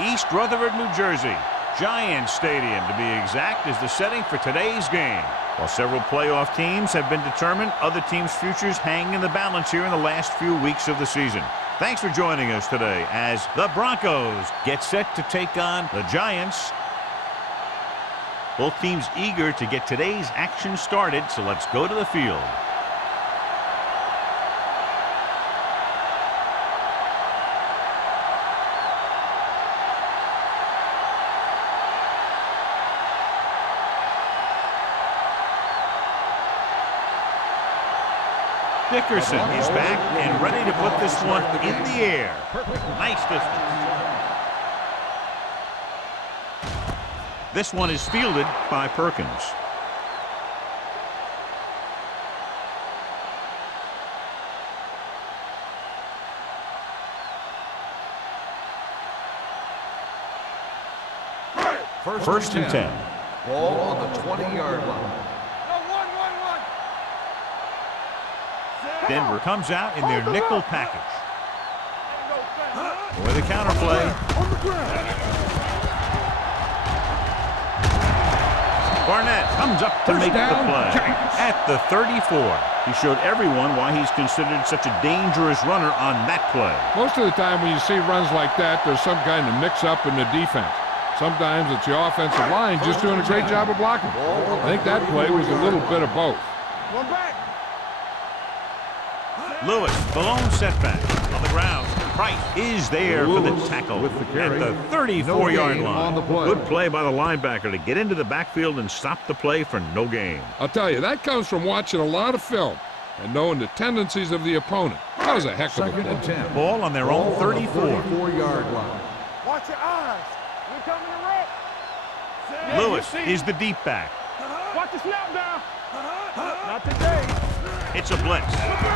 East Rutherford, New Jersey. Giants Stadium, to be exact, is the setting for today's game. While several playoff teams have been determined, other teams' futures hang in the balance here in the last few weeks of the season. Thanks for joining us today as the Broncos get set to take on the Giants. Both teams eager to get today's action started, so let's go to the field. Dickerson is back and ready to put this one in the air. Nice distance. This one is fielded by Perkins. First and 10. Ball on the 20-yard line. Denver comes out in their nickel package. With a counter play. Barnett comes up to make the play at the 34. He showed everyone why he's considered such a dangerous runner on that play. Most of the time when you see runs like that, there's some kind of mix-up in the defense. Sometimes it's the offensive line just doing a great job of blocking. I think that play was a little bit of both. Lewis, the lone setback on the ground. Price is there for the tackle at the 34-yard line. Good play by the linebacker to get into the backfield and stop the play for no gain. I'll tell you, that comes from watching a lot of film and knowing the tendencies of the opponent. That was a heck of a play. Ball on their own 34-yard line. Watch your eyes. We're coming to wreck. Lewis is the deep back. Watch the snap down. Not today. It's a blitz.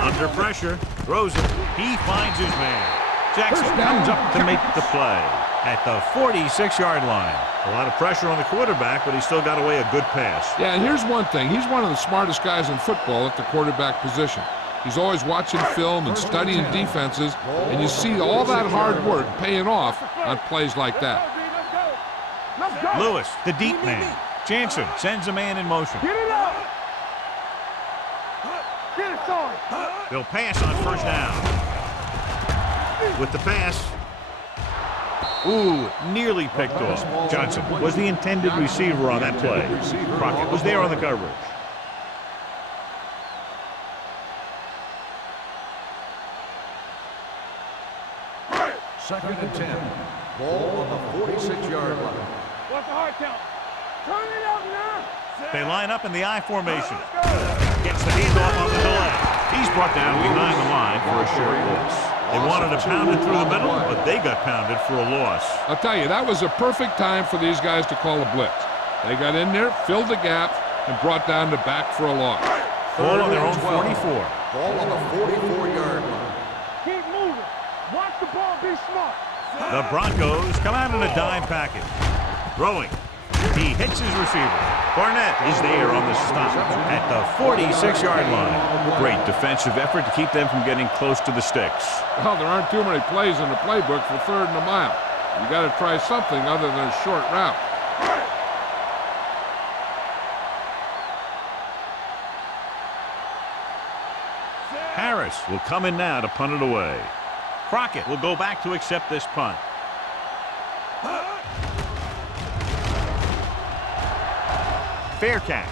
Under pressure. Throws it. He finds his man. Jackson comes up to make the play at the 46-yard line. A lot of pressure on the quarterback, but he still got away a good pass. Yeah, and here's one thing. He's one of the smartest guys in football at the quarterback position. He's always watching film and studying defenses, and you see all that hard work paying off on plays like that. Lewis, the deep man. Jansen sends a man in motion. Get it up. Get it, sorry. They'll pass on first down. With the pass. Ooh, nearly picked off. Johnson was the intended receiver on that play. Crockett was there on the coverage. Second and 10. Ball on the 46-yard line. What's the hard count? Turn it up now. They line up in the I formation. Gets the handoff on the delay. He's brought down behind the line for a short loss. They wanted to pound it through the middle, but they got pounded for a loss. I'll tell you, that was a perfect time for these guys to call a blitz. They got in there, filled the gap, and brought down the back for a loss. Ball on their own 44. Ball on the 44-yard line. Keep moving. Watch the ball. Be smart. The Broncos come out in a dime package. Throwing. He hits his receiver. Barnett is there on the stop at the 46-yard line. Great defensive effort to keep them from getting close to the sticks. Well, there aren't too many plays in the playbook for third and a mile. You got to try something other than a short route. Harris will come in now to punt it away. Crockett will go back to accept this punt. Fair catch.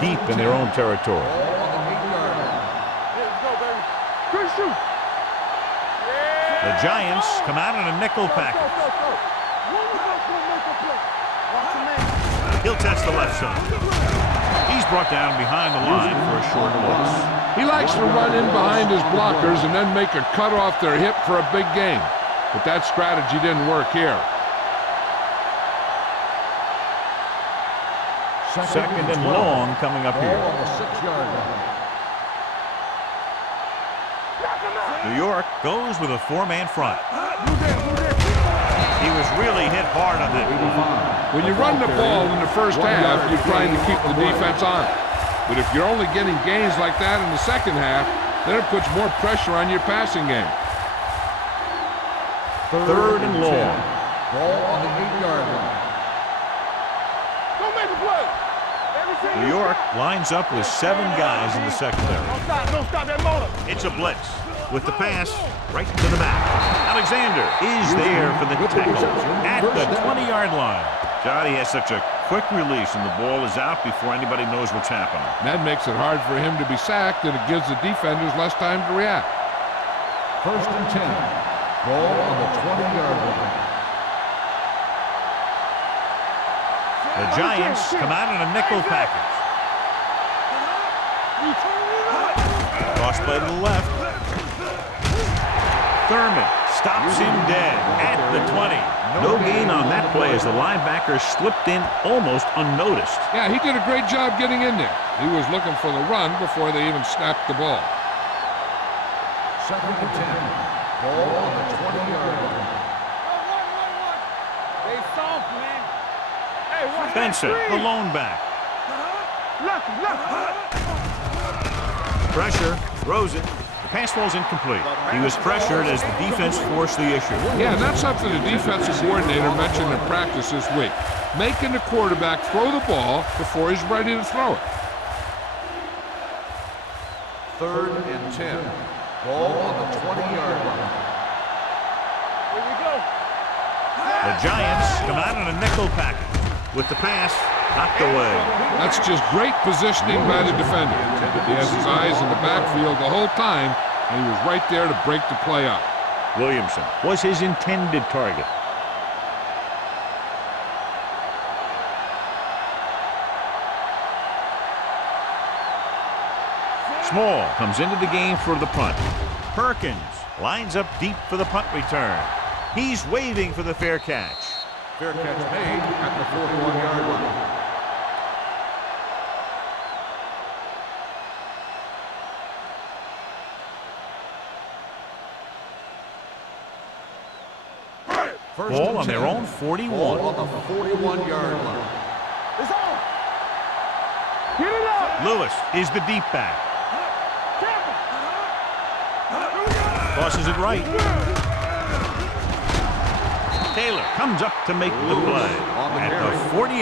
Deep in their own territory. The Giants come out in a nickel package. He'll test the left side. He's brought down behind the line for a short loss. He likes to run in behind his blockers and then make a cut off their hip for a big gain. But that strategy didn't work here. Second and long coming up here. Ball on the 6-yard line. New York goes with a four-man front. He was really hit hard on that. When you run the ball in the first half, you're trying to keep the defense on it. But if you're only getting gains like that in the second half, then it puts more pressure on your passing game. Third and long. Ball on the 8-yard line. Don't make a play. New York lines up with 7 guys in the secondary. Don't stop that motor. It's a blitz with the pass right to the back. Alexander is there for the tackle at the 20-yard line. Johnny has such a quick release and the ball is out before anybody knows what's happening. That makes it hard for him to be sacked, and it gives the defenders less time to react. First and 10. Ball on the 20-yard line. The Giants come out in a nickel package. Cross play to the left. Thurman stops him dead at the 20. No gain on that play as the linebacker slipped in almost unnoticed. Yeah, he did a great job getting in there. He was looking for the run before they even snapped the ball. Second and 10. Ball on the 20-yard line. They soft, man. Hey, watch Benson, that the screen. lone back. Left. Pressure, throws it. The pass falls incomplete. He was pressured as the defense forced the issue. Yeah, and that's something the defensive coordinator mentioned in practice this week. Making the quarterback throw the ball before he's ready to throw it. Third and 10. Ball on the 20-yard line. Here we go. The Giants come out in a nickel package with the pass knocked away. That's just great positioning by the defender. He has his eyes in the backfield the whole time, and he was right there to break the play up. Williamson was his intended target. Small comes into the game for the punt. Perkins lines up deep for the punt return. He's waving for the fair catch. Fair catch made at the 41-yard line. Ball on their own 41. Ball on the 41-yard line. It's on. Get it up. Lewis is the deep back. Tosses it right. Taylor comes up to make the play at the 48.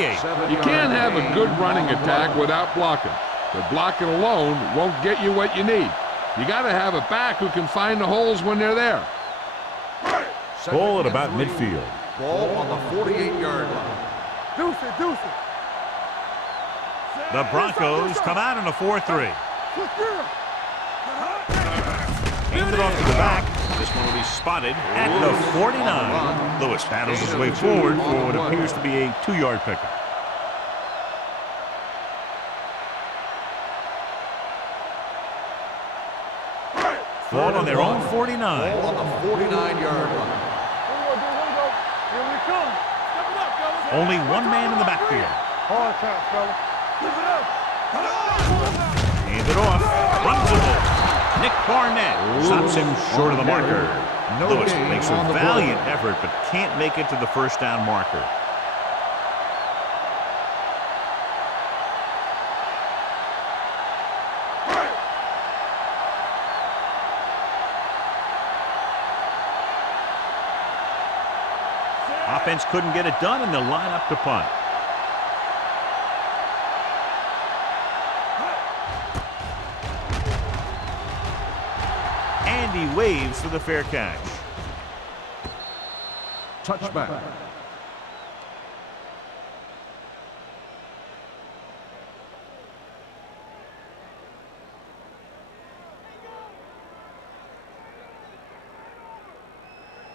You can't have a good running attack without blocking. But blocking alone won't get you what you need. You got to have a back who can find the holes when they're there. Ball at about midfield. Ball on the 48-yard line. Deuce it. The Broncos come out in a 4-3. Hands it off to the back. This one will be spotted at the 49. Lewis paddles his way forward for what appears to be a 2-yard pickup. Ball on their own 49. Ball on the 49-yard line. Here we come. Step it up, fellas. Only one man in the backfield. Hard count, fellas. Step it up. Hands it off. Runs the ball. Nick Barnett stops him short of the marker. Lewis makes a valiant effort but can't make it to the first down marker. Offense couldn't get it done, and they'll line up to punt. And he waves for the fair catch. Touchback.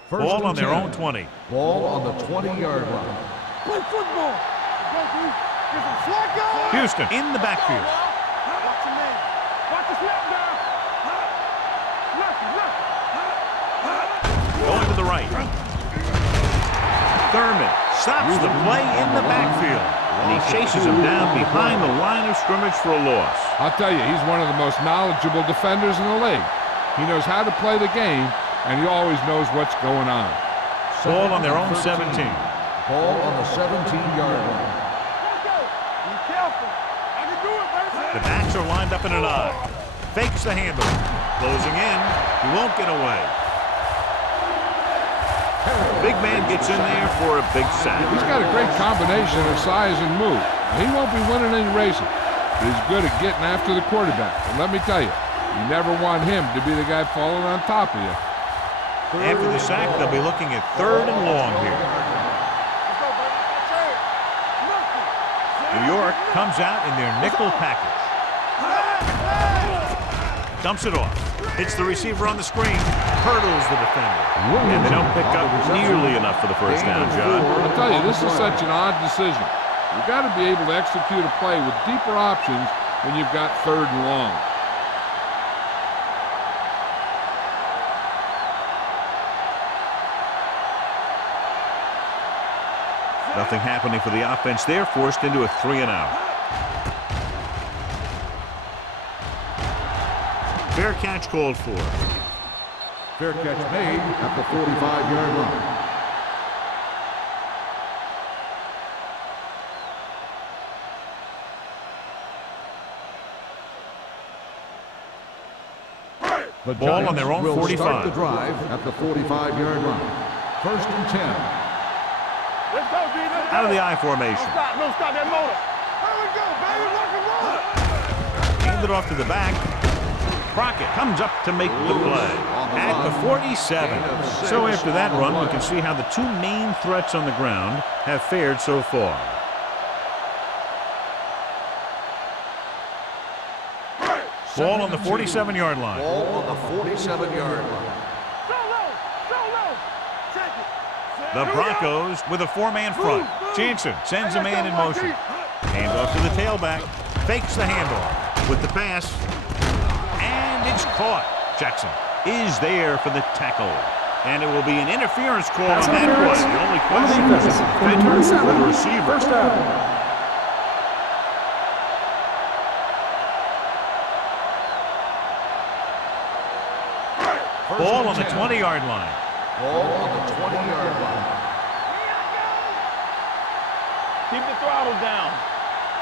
Ball on their own 20. Ball on the 20-yard line. Play football. Get some Flacco. Houston in the backfield. Watch your man. Watch the snap down. Left. Going to the right. Thurman stops the play in the backfield. And he chases him down behind the line of scrimmage for a loss. I'll tell you, he's one of the most knowledgeable defenders in the league. He knows how to play the game, and he always knows what's going on. Ball on their own 17. Ball on the 17-yard line. Be careful. I can do it, baby. The backs are lined up in an I. Fakes the handle. Closing in. He won't get away. Big man gets in there for a big sack. He's got a great combination of size and move. He won't be winning any races, but he's good at getting after the quarterback. And let me tell you, you never want him to be the guy falling on top of you. After the sack, they'll be looking at 3rd and long here. New York comes out in their nickel package. Dumps it off. Hits the receiver on the screen. Hurdles the defender. And they don't pick up nearly enough for the first down, John. I'll tell you, this is such an odd decision. You've got to be able to execute a play with deeper options when you've got 3rd and long. Nothing happening for the offense there, forced into a 3-and-out. Fair catch called for. Fair catch made at the 45-yard line. The Ball on their own will 45. Start the drive at the 45-yard line. 1st and 10. Let's go, D. Let's go. Out of the I formation. No, stop that motor. Here we go, baby. Rock and roll. Handed off to the back. Crockett comes up to make the play at the 47. So after that run, we can see how the two main threats on the ground have fared so far. Ball on the 47-yard line. Ball on the 47-yard line. The Broncos with a 4-man front. Jansen sends a man in motion. Handoff to the tailback. Fakes the handoff with the pass. And it's caught. Jackson is there for the tackle. And it will be an interference call on that play. The only question is if the defender or the receiver. First down. Ball on the 20-yard line. Ball on the 20-yard line. Keep the throttle down.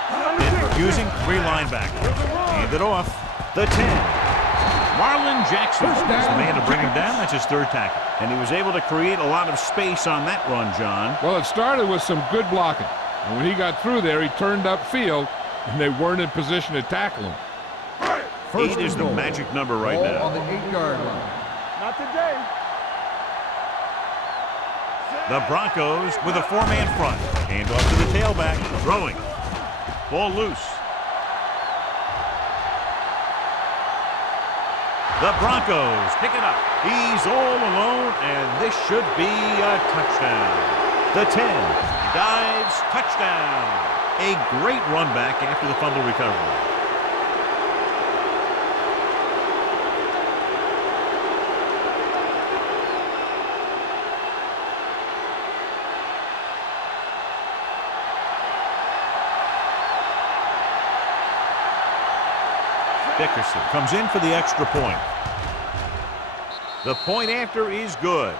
And using 3 linebackers. Hand it off. The 10. Marlon Jackson is the man to bring him down. That's his 3rd tackle. And he was able to create a lot of space on that run, John. Well, it started with some good blocking. And when he got through there, he turned upfield, and they weren't in position to tackle him. 8 is the magic number right now. Ball on the 8-yard line. Not today. The Broncos with a 4-man front. Hand off to the tailback. Throwing. Ball loose. The Broncos pick it up. He's all alone, and this should be a touchdown. The 10 dives, touchdown. A great run back after the fumble recovery. Dickerson comes in for the extra point. The point after is good.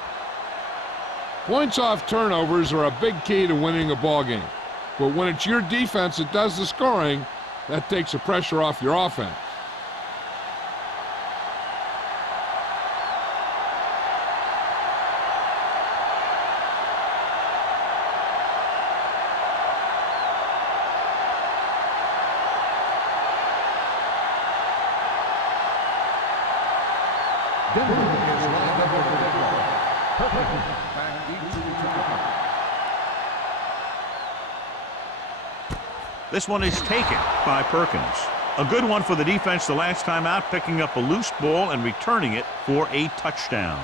Points off turnovers are a big key to winning a ball game. But when it's your defense that does the scoring, that takes the pressure off your offense. This one is taken by Perkins. A good one for the defense the last time out, picking up a loose ball and returning it for a touchdown.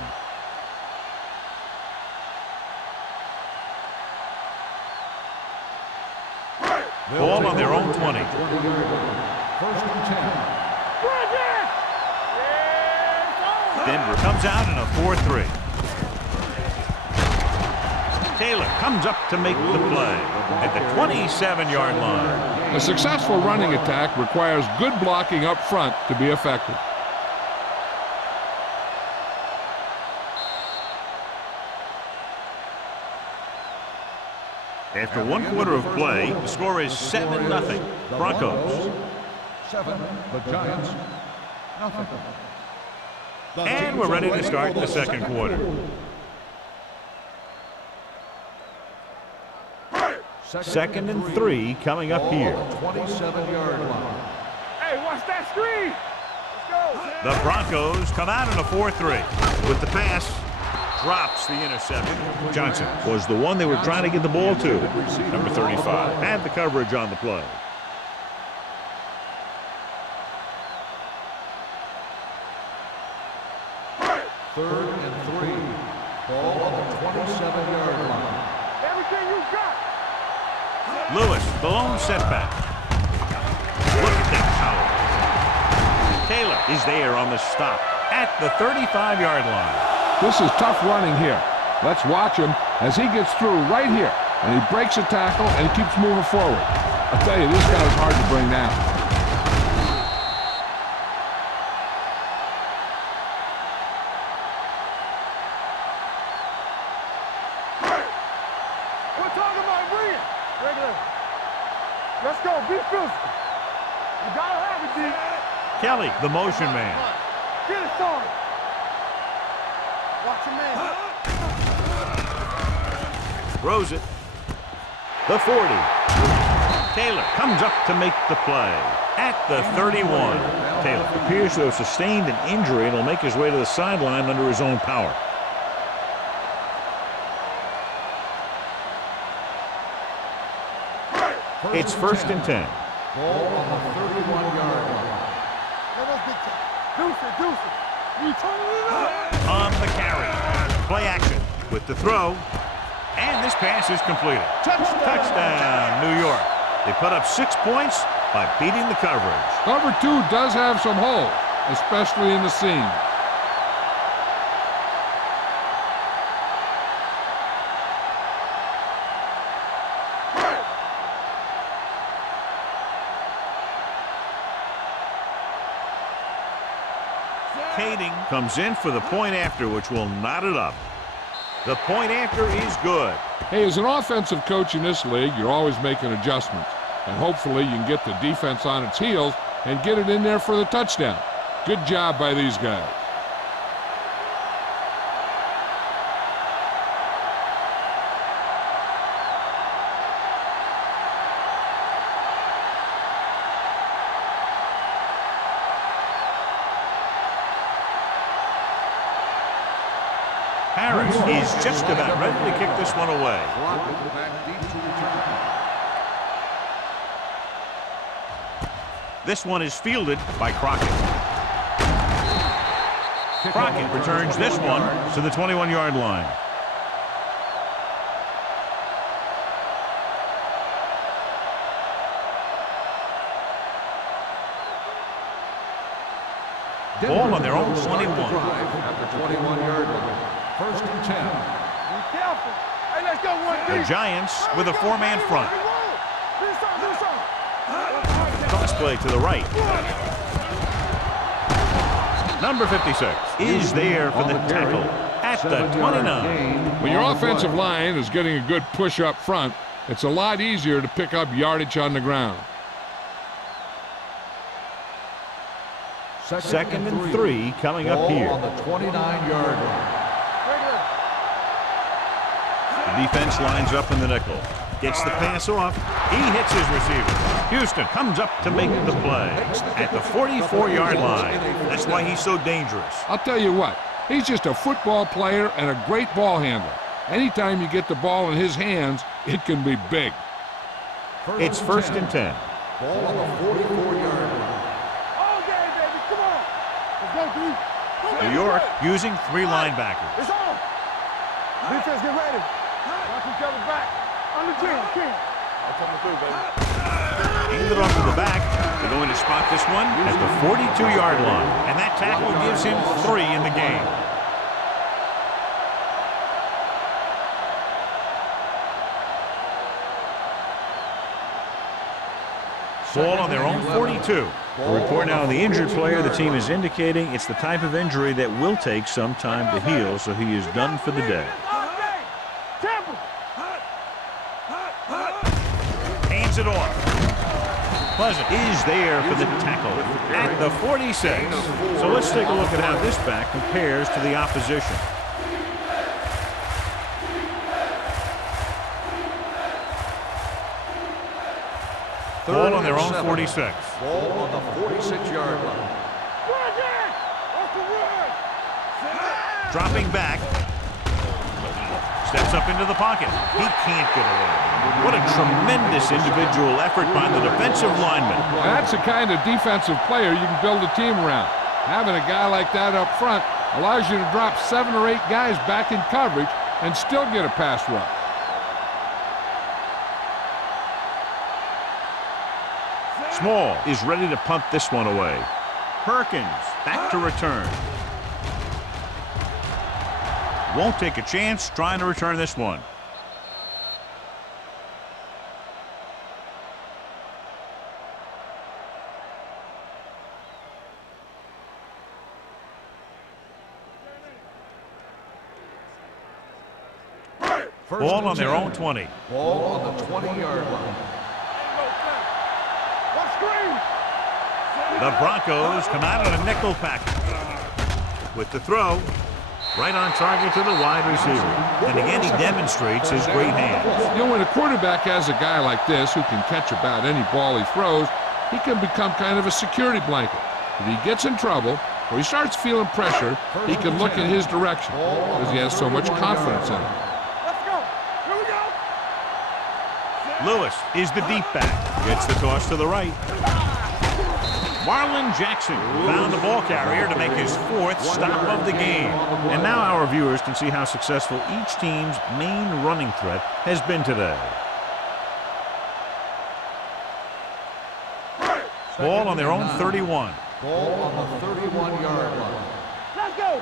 Ball on their own 20. 1st and 10. Denver comes out in a 4-3. Taylor comes up to make the play at the 27-yard line. A successful running attack requires good blocking up front to be effective. After one quarter of play, the score is 7-0 Broncos. 7, the Giants, nothing. And we're ready to start the second quarter. Second and 3 coming up here. 27-yard line. Hey, watch that screen. Let's go. The Broncos come out in a 4-3. With the pass, drops the interception. Johnson was the one they were trying to get the ball to. Number 35 had the coverage on the play. Third and 3. Ball on the 27-yard line. Everything you got. Lewis, the lone setback. Look at that power. Taylor is there on the stop at the 35-yard line. This is tough running here. Let's watch him as he gets through right here. And he breaks a tackle and he keeps moving forward. I'll tell you, this guy is hard to bring down. We're talking about bring it. Regular. Let's go. Be physical. You gotta have it, D. Kelly, the motion man. Get it started. Watch your man. Throws it. The 40. Taylor comes up to make the play at the 31. Taylor appears to have sustained an injury and will make his way to the sideline under his own power. It's first and 10. Ball on the 31-yard line. Deuce it, deuce it. You turning it up. On the carry. Play action with the throw. And this pass is completed. Touchdown, New York. They put up 6 points by beating the coverage. Cover 2 does have some holes, especially in the seam. Kading comes in for the point after, which will knot it up. The point after is good. Hey, as an offensive coach in this league, you're always making adjustments. And hopefully you can get the defense on its heels and get it in there for the touchdown. Good job by these guys. Harris is just about ready to kick this one away. Back deep to return. This one is fielded by Crockett. Crockett returns this one to the 21-yard line. Ball on their own 21. At the 21-yard line. First and 10. Be careful. Hey, let's go one The deep. Giants with a four-man front. Do something, do something. Toss play to the right. Number 56 is there for the tackle at the 29. When your offensive line is getting a good push up front, it's a lot easier to pick up yardage on the ground. Second and 3 coming up here. On the 29-yard line. The defense lines up in the nickel. Gets the pass off. He hits his receiver. Houston comes up to make the play at the 44-yard line. That's why he's so dangerous. I'll tell you what, he's just a football player and a great ball handler. Anytime you get the ball in his hands, it can be big. It's first and 10. Ball on the 44-yard line. All day, baby. Come on. Let's go, D. New York using 3 linebackers. It's on. Defense, get ready. Watch each other back. On the chin, chin. That's coming through, baby. Hand it off to the back. They're going to spot this one at the 42-yard line. And that tackle gives him 3 in the game. Ball on their own 42. A report now on the injured player. The team is indicating it's the type of injury that will take some time to heal, so he is done for the day. Runs it off. Pleasant is there for the tackle at the 46. So let's take a look at how this back compares to the opposition. Ball on their own 46. Ball on the 46-yard line. Dropping back. Steps up into the pocket. He can't get away. What a tremendous individual effort by the defensive lineman. That's the kind of defensive player you can build a team around. Having a guy like that up front allows you to drop 7 or 8 guys back in coverage and still get a pass rush. Small is ready to punt this one away. Perkins back to return. Won't take a chance trying to return this one. Ball on their own 20. Ball on the 20-yard line. The Broncos come out in a nickel package. With the throw, right on target to the wide receiver. And again, he demonstrates his great hands. You know, when a quarterback has a guy like this who can catch about any ball he throws, he can become kind of a security blanket. If he gets in trouble or he starts feeling pressure, he can look in his direction because he has so much confidence in him. Lewis is the deep back. Gets the toss to the right. Marlon Jackson found the ball carrier to make his 4th stop of the game. And now our viewers can see how successful each team's main running threat has been today. Ball on their own 31. Ball on the 31-yard line. Let's go.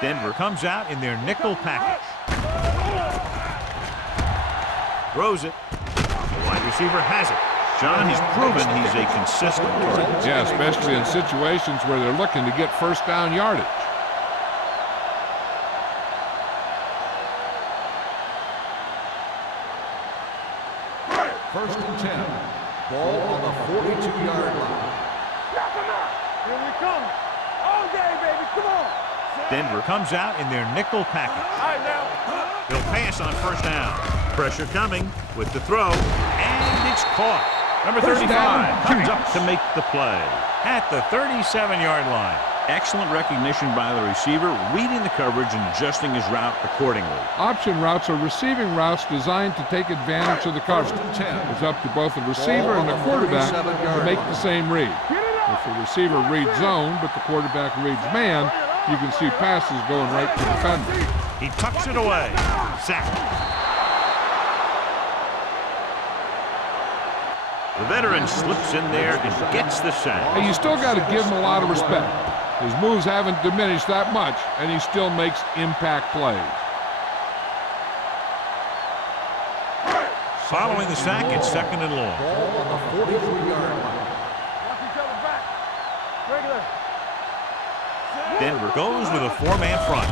Denver comes out in their nickel package. Throws it. The wide receiver has it. John, he's proven he's a consistent target. Yeah, especially in situations where they're looking to get first down yardage. First and 10. Ball on the 42-yard line. Here we come. All day, baby. Come on. Denver comes out in their nickel package. All right, now. He'll pass on first down. Pressure coming with the throw, and it's caught. Number 35 comes up to make the play at the 37-yard line. Excellent recognition by the receiver, reading the coverage and adjusting his route accordingly. Option routes are receiving routes designed to take advantage of the coverage. It's up to both the receiver and the quarterback to make the same read. If the receiver reads zone, but the quarterback reads man, you can see passes going right to the defender. He tucks it away. Sack. The veteran slips in there and gets the sack. Hey, you still got to give him a lot of respect. His moves haven't diminished that much, and he still makes impact plays. Following the sack, it's 2nd and long. Ball on the 43-yard line. Watch each other back. Regular. Denver goes with a 4-man front.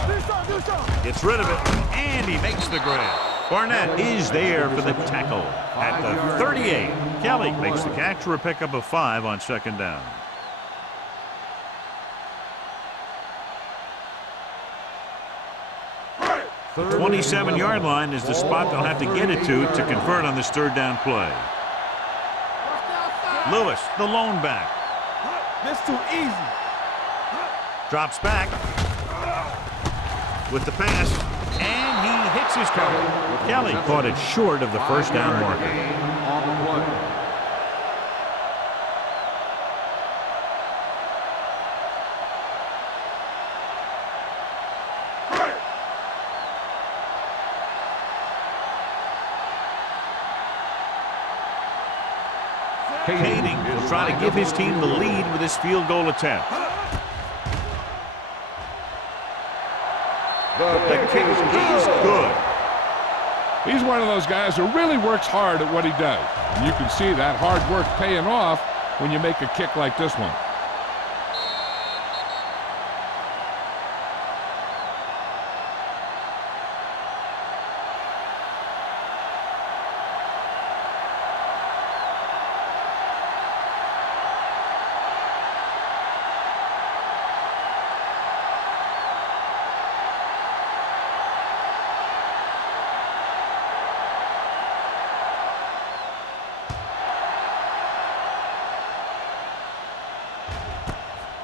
Do something. Gets rid of it, and he makes the grab. Barnett is there for the tackle at the 38. Kelly makes the catch for a pickup of 5 on 2nd down. The 27-yard line is the spot they'll have to get it to convert on this 3rd down play. Lewis, the lone back. This too easy. Drops back with the pass, and he hits his cover. Kelly caught it short of the first down marker. On the play. Kading will try to give his team the lead with his field goal attempt. The kick is good. He's one of those guys who really works hard at what he does. And you can see that hard work paying off when you make a kick like this one.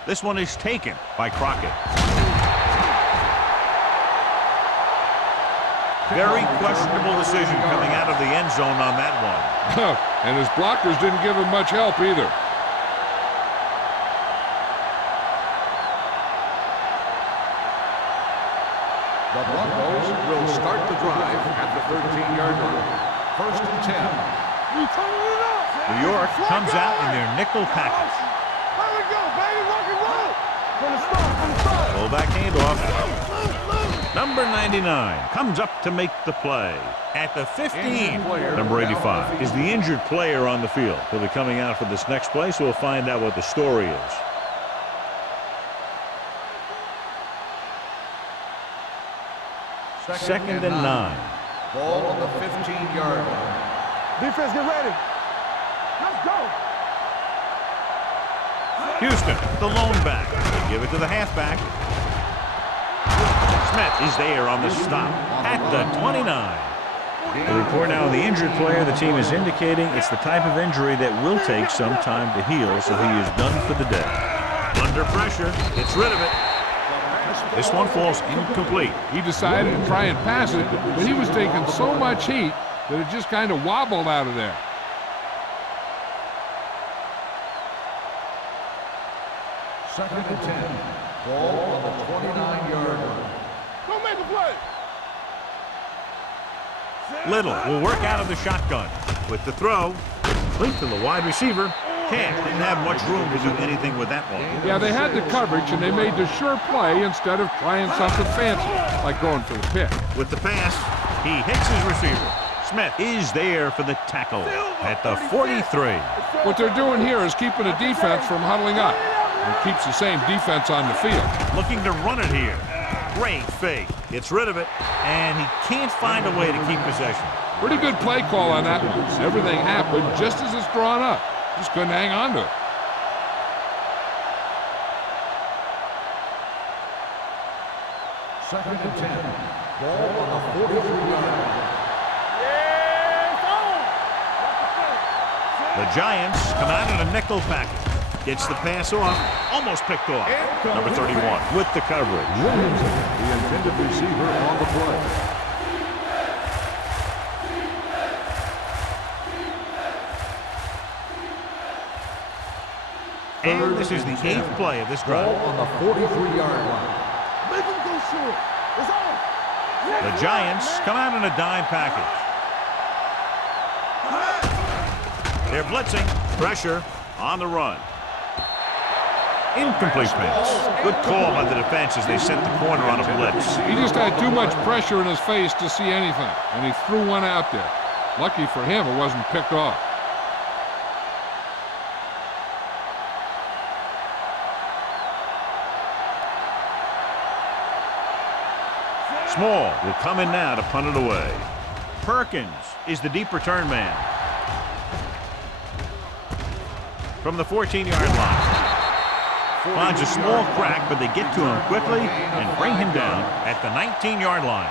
This one is taken by Crockett. Very questionable decision coming out of the end zone on that one. And his blockers didn't give him much help either. The Broncos will start the drive at the 13-yard line. 1st and 10. New York comes out in their nickel package. Here we go, baby, rock and roll. From the start. Fullback handoff. Number 99 comes up to make the play. At the 15, number 85 is the injured player on the field. He'll be coming out for this next play, so we'll find out what the story is. Second and 9. Ball on the 15-yard line. Defense, get ready. Let's go. Houston, the lone back. They give it to the halfback. Smith is there on the stop at the 29. The report now on the injured player, the team is indicating it's the type of injury that will take some time to heal, so he is done for the day. Under pressure, gets rid of it. This one falls incomplete. He decided to try and pass it, but he was taking so much heat that it just kind of wobbled out of there. Second and 10. Ball on the 29-yard line. Don't make a play. Little will work out of the shotgun with the throw. Complete to the wide receiver. Didn't have much room to do anything with that one. Yeah, they had the coverage, and they made the sure play instead of trying something fancy, like going for the pick. With the pass, he hits his receiver. Smith is there for the tackle at the 43. What they're doing here is keeping the defense from huddling up. It keeps the same defense on the field. Looking to run it here. Great fake. Gets rid of it, and he can't find a way to keep possession. Pretty good play call on that one. Everything happened just as it's drawn up. Just couldn't hang on to it. Second and 10. Ball on the 43-yard line. The Giants come out in a nickel package. Gets the pass off. Almost picked off. Number 31 with the coverage. Williamson, the intended receiver on the play. And this is the 8th play of this drive. Ball on the 43-yard line. Make him go short. It's off. The Giants come out in a dime package. They're blitzing. Pressure on the run. Incomplete pass. Good call by the defense as they sent the corner on a blitz. He just had too much pressure in his face to see anything, and he threw one out there. Lucky for him, it wasn't picked off. Small will come in now to punt it away. Perkins is the deep return man. From the 14-yard line. Finds a small crack, but they get to him quickly and bring him down at the 19-yard line.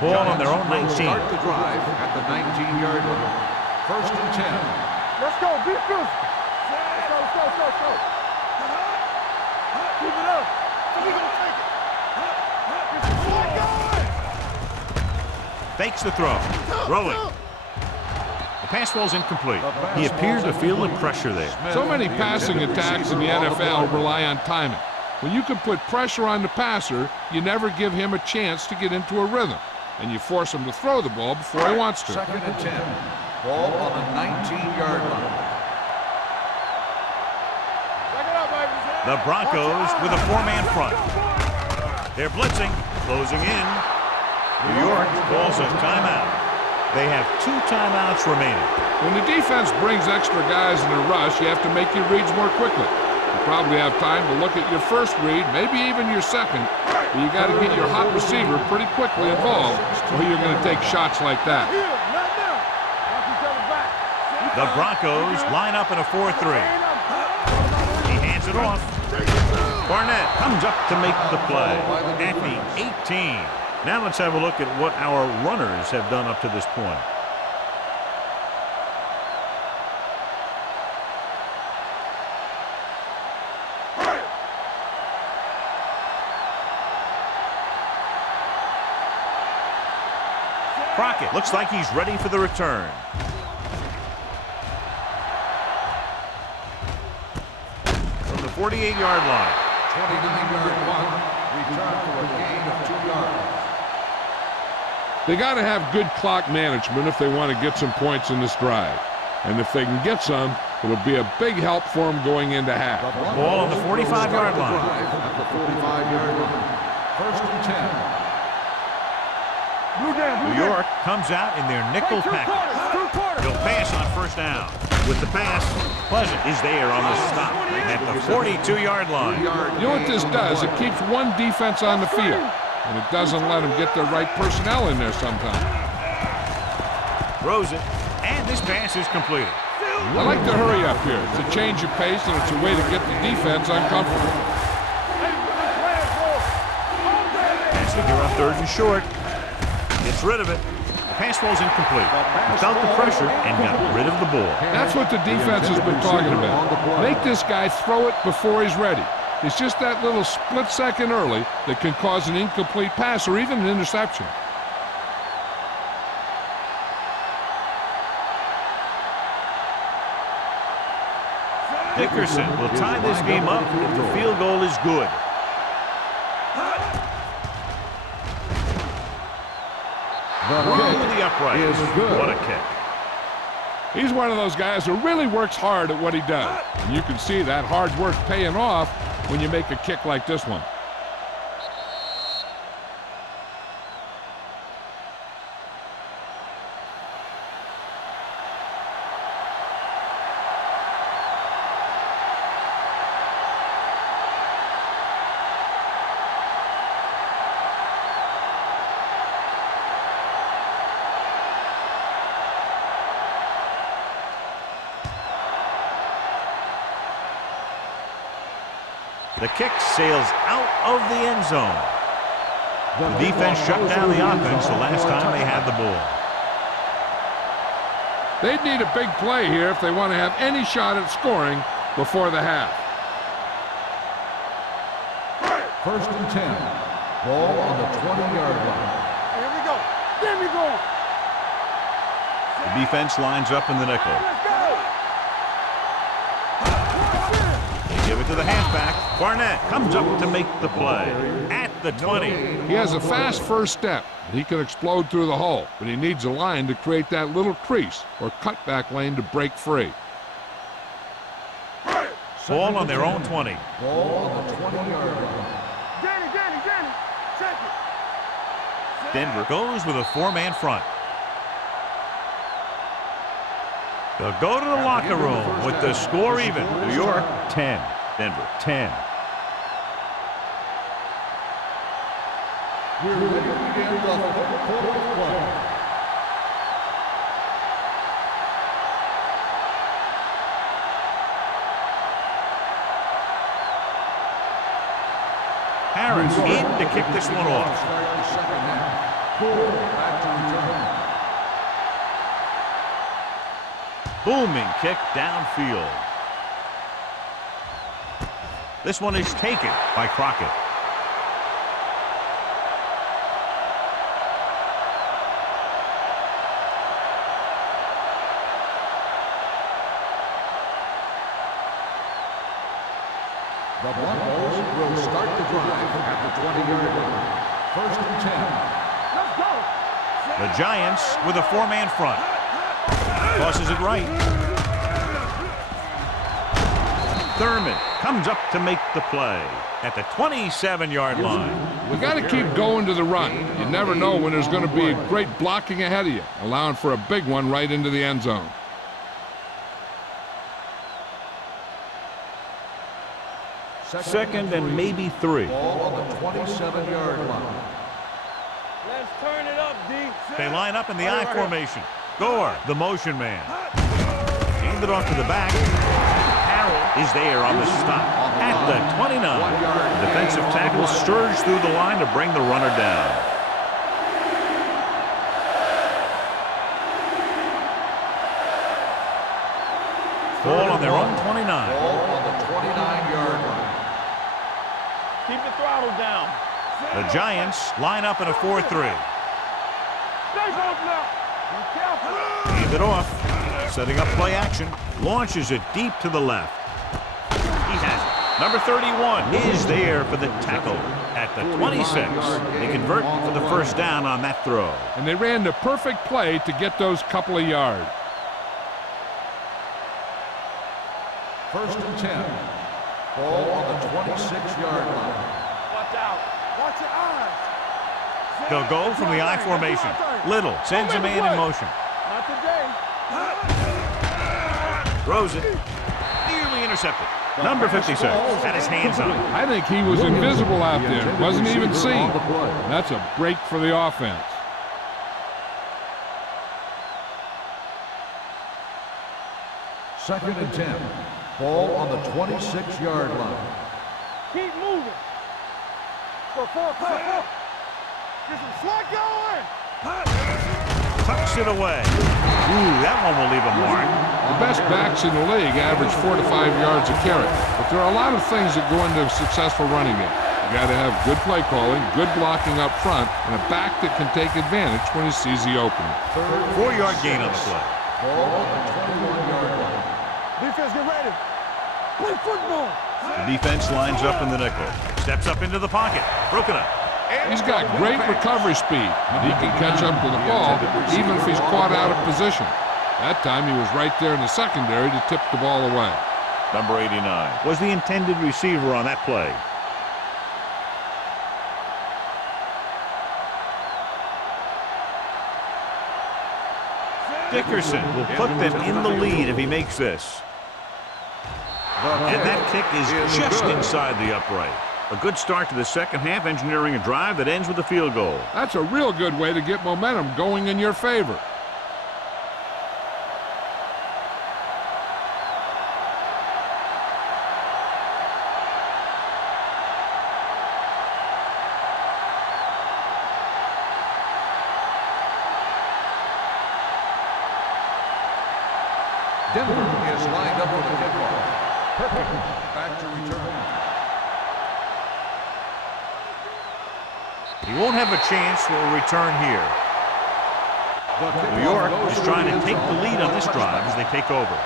Ball on their own 19. Start the drive at the 19-yard line. 1st and 10. Let's go, be physical. Let's go. Keep it up. We gonna take it. Fakes the throw. Rolling. The pass falls incomplete. He appeared to feel the pressure there. So many passing attacks in the NFL rely on timing. When you can put pressure on the passer, you never give him a chance to get into a rhythm, and you force him to throw the ball before he wants to. Second and 10. Ball on the 19-yard line. The Broncos with a 4-man front. They're blitzing, closing in. New York calls a timeout. They have 2 timeouts remaining. When the defense brings extra guys in a rush, you have to make your reads more quickly. You probably have time to look at your first read, maybe even your second, but you got to get your hot receiver pretty quickly involved, or you're going to take shots like that. The Broncos line up in a 4-3. He hands it off. Barnett comes up to make the play at the 18. Now let's have a look at what our runners have done up to this point. Crockett looks like he's ready for the return. From the 48-yard line. 29-yard punt. Return for a gain of 2 yards. They got to have good clock management if they want to get some points in this drive. And if they can get some, it'll be a big help for them going into half. Ball on the 45-yard line. At the 45-yard line. First and 10. New York comes out in their nickel package. He'll pass on first down. With the pass, Pleasant is there on the stop at the 42-yard line. You know what this does? It keeps one defense on the field, and it doesn't let them get the right personnel in there sometimes. Throws it, and this pass is completed. I like to hurry up here. It's a change of pace, and it's a way to get the defense uncomfortable. Passing here on 3rd and short. Gets rid of it. The pass falls incomplete. He felt the pressure and got rid of the ball. That's what the defense has been talking about. Make this guy throw it before he's ready. It's just that little split second early that can cause an incomplete pass or even an interception. Dickerson will tie this game up if the field goal is good. Through the upright. What a kick. He's one of those guys who really works hard at what he does. And you can see that hard work paying off when you make a kick like this one. The kick sails out of the end zone. The defense shut down the offense the last time they had the ball. They'd need a big play here if they want to have any shot at scoring before the half. First and 10. Ball on the 20-yard line. Here we go. There we go. The defense lines up in the nickel. Let's go. They give it to the halfback. Barnett comes up to make the play at the 20. He has a fast first step. He can explode through the hole, but he needs a line to create that little crease or cutback lane to break free. Ball on their own 20. Ball on the 20-yard line. Danny, check it. Denver goes with a 4-man front. They'll go to the locker room with the score even. New York 10, Denver 10. We're ready to begin the fourth quarter. Harris in to kick this one off. Start the second half. Bull back to return. Booming kick downfield. This one is taken by Crockett. The Broncos will start the drive at the 20-yard line. First and 10. Let's go. The Giants with a 4-man front. Tosses it right. Thurman comes up to make the play at the 27-yard line. We got to keep going to the run. You never know when there's going to be a great blocking ahead of you, allowing for a big one right into the end zone. Second and maybe 3. Ball on the 27-yard line. Let's turn it up, D. They line up in the I formation. Gore, the motion man. Hand it off to the back. Harrell is there on the stop at the 29. The defensive tackle surged through the line to bring the runner down. Ball on their own 29. Ball on the 29-yard line. Keep the throttle down. The Giants line up in a 4-3. Stay close now. Be careful. Hand it off. Setting up play action. Launches it deep to the left. He has it. Number 31 is there for the tackle at the 26. They convert for the first down on that throw. And they ran the perfect play to get those couple of yards. First and 10. Ball on the 26-yard line. Watch out. Watch your eyes. They'll go from the I formation. Little sends a man in motion. Not today. Throws it. Nearly intercepted. Number 56 had his hands on it. I think he was invisible out there. Wasn't even seen. That's a break for the offense. Second and 10. Ball on the 26-yard line. Keep moving. Go forward. Get some slack going. Tucks it away. Ooh, that one will leave a mark. The best backs in the league average 4 to 5 yards a carry. But there are a lot of things that go into a successful running game. You got to have good play calling, good blocking up front, and a back that can take advantage when he sees the opening. 4-yard gain on the play. Ball on the 21-yard line. Defense, get ready. Play football. The defense lines up in the nickel. Steps up into the pocket. Broken up. He's got great recovery speed, and he can catch up to the ball even if he's caught out of position. That time he was right there in the secondary to tip the ball away. Number 89 was the intended receiver on that play. Dickerson will put them in the lead if he makes this. And that kick is just inside the upright. A good start to the second half, engineering a drive that ends with a field goal. That's a real good way to get momentum going in your favor. Denver is lined up with a kickoff. Perfect. Back to return. He won't have a chance for a return here. New York is trying to take the lead on this drive as they take over.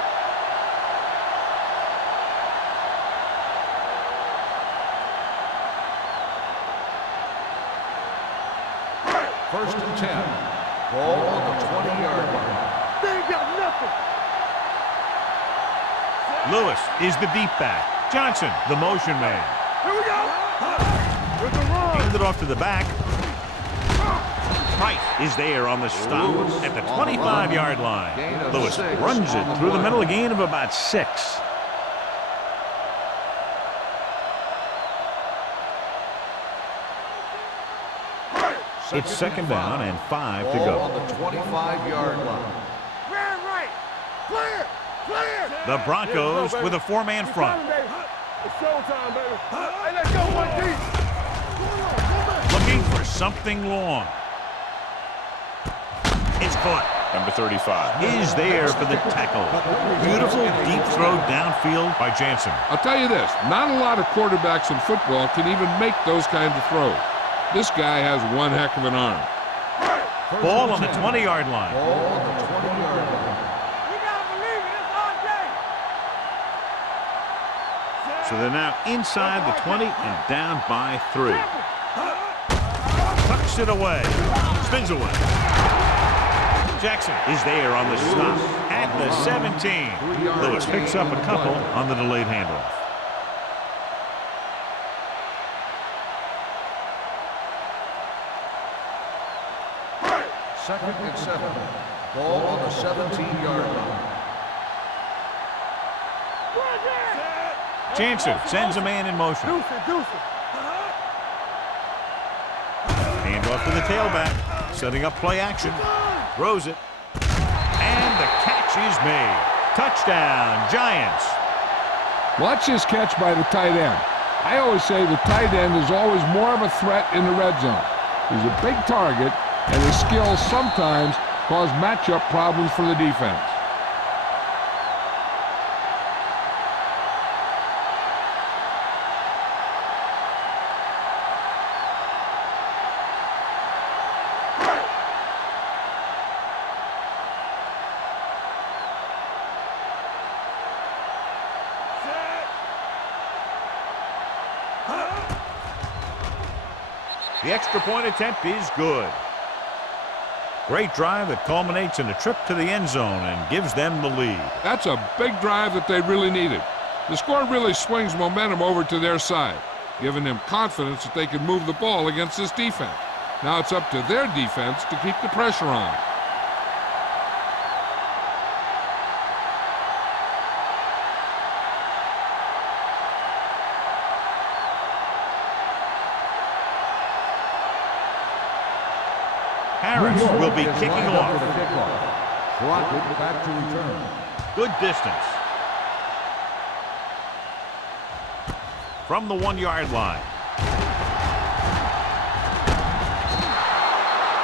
First and 10. Ball on the 20-yard line. They ain't got nothing. Lewis is the deep back. Johnson, the motion man. Here we go. With the run. Hand it off to the back. Price is there on the stop at the 25-yard line. Lewis runs it through the middle, a gain of about 6. It's second down and 5 to Ball on go. the 25-yard line. Ran right. Clear. Clear. The Broncos with a 4-man front. It's showtime, baby. Hey, let's go one deep. Looking for something long. It's caught. Number 35 is there for the tackle. Beautiful deep throw downfield by Jansen. I'll tell you this, not a lot of quarterbacks in football can even make those kinds of throws. This guy has one heck of an arm. Ball on the 20-yard line. Ball on the 20-yard line. You gotta believe it. It's RJ. So they're now inside the 20 and down by 3. Tucks it away. Spins away. Jackson is there on the stop at the 17. Lewis picks up a couple on the delayed handoff. Second and 7. Ball on the 17-yard line. Jansen sends a man in motion. Deuce it. Hand off to the tailback. Setting up play action. Throws it. And the catch is made. Touchdown, Giants. Watch this catch by the tight end. I always say the tight end is always more of a threat in the red zone. He's a big target, and his skills sometimes cause matchup problems for the defense. The extra point attempt is good. Great drive that culminates in a trip to the end zone and gives them the lead. That's a big drive that they really needed. The score really swings momentum over to their side, giving them confidence that they can move the ball against this defense. Now it's up to their defense to keep the pressure on. Harris will be kicking off. Crockett back to return. Good distance. From the 1-yard line.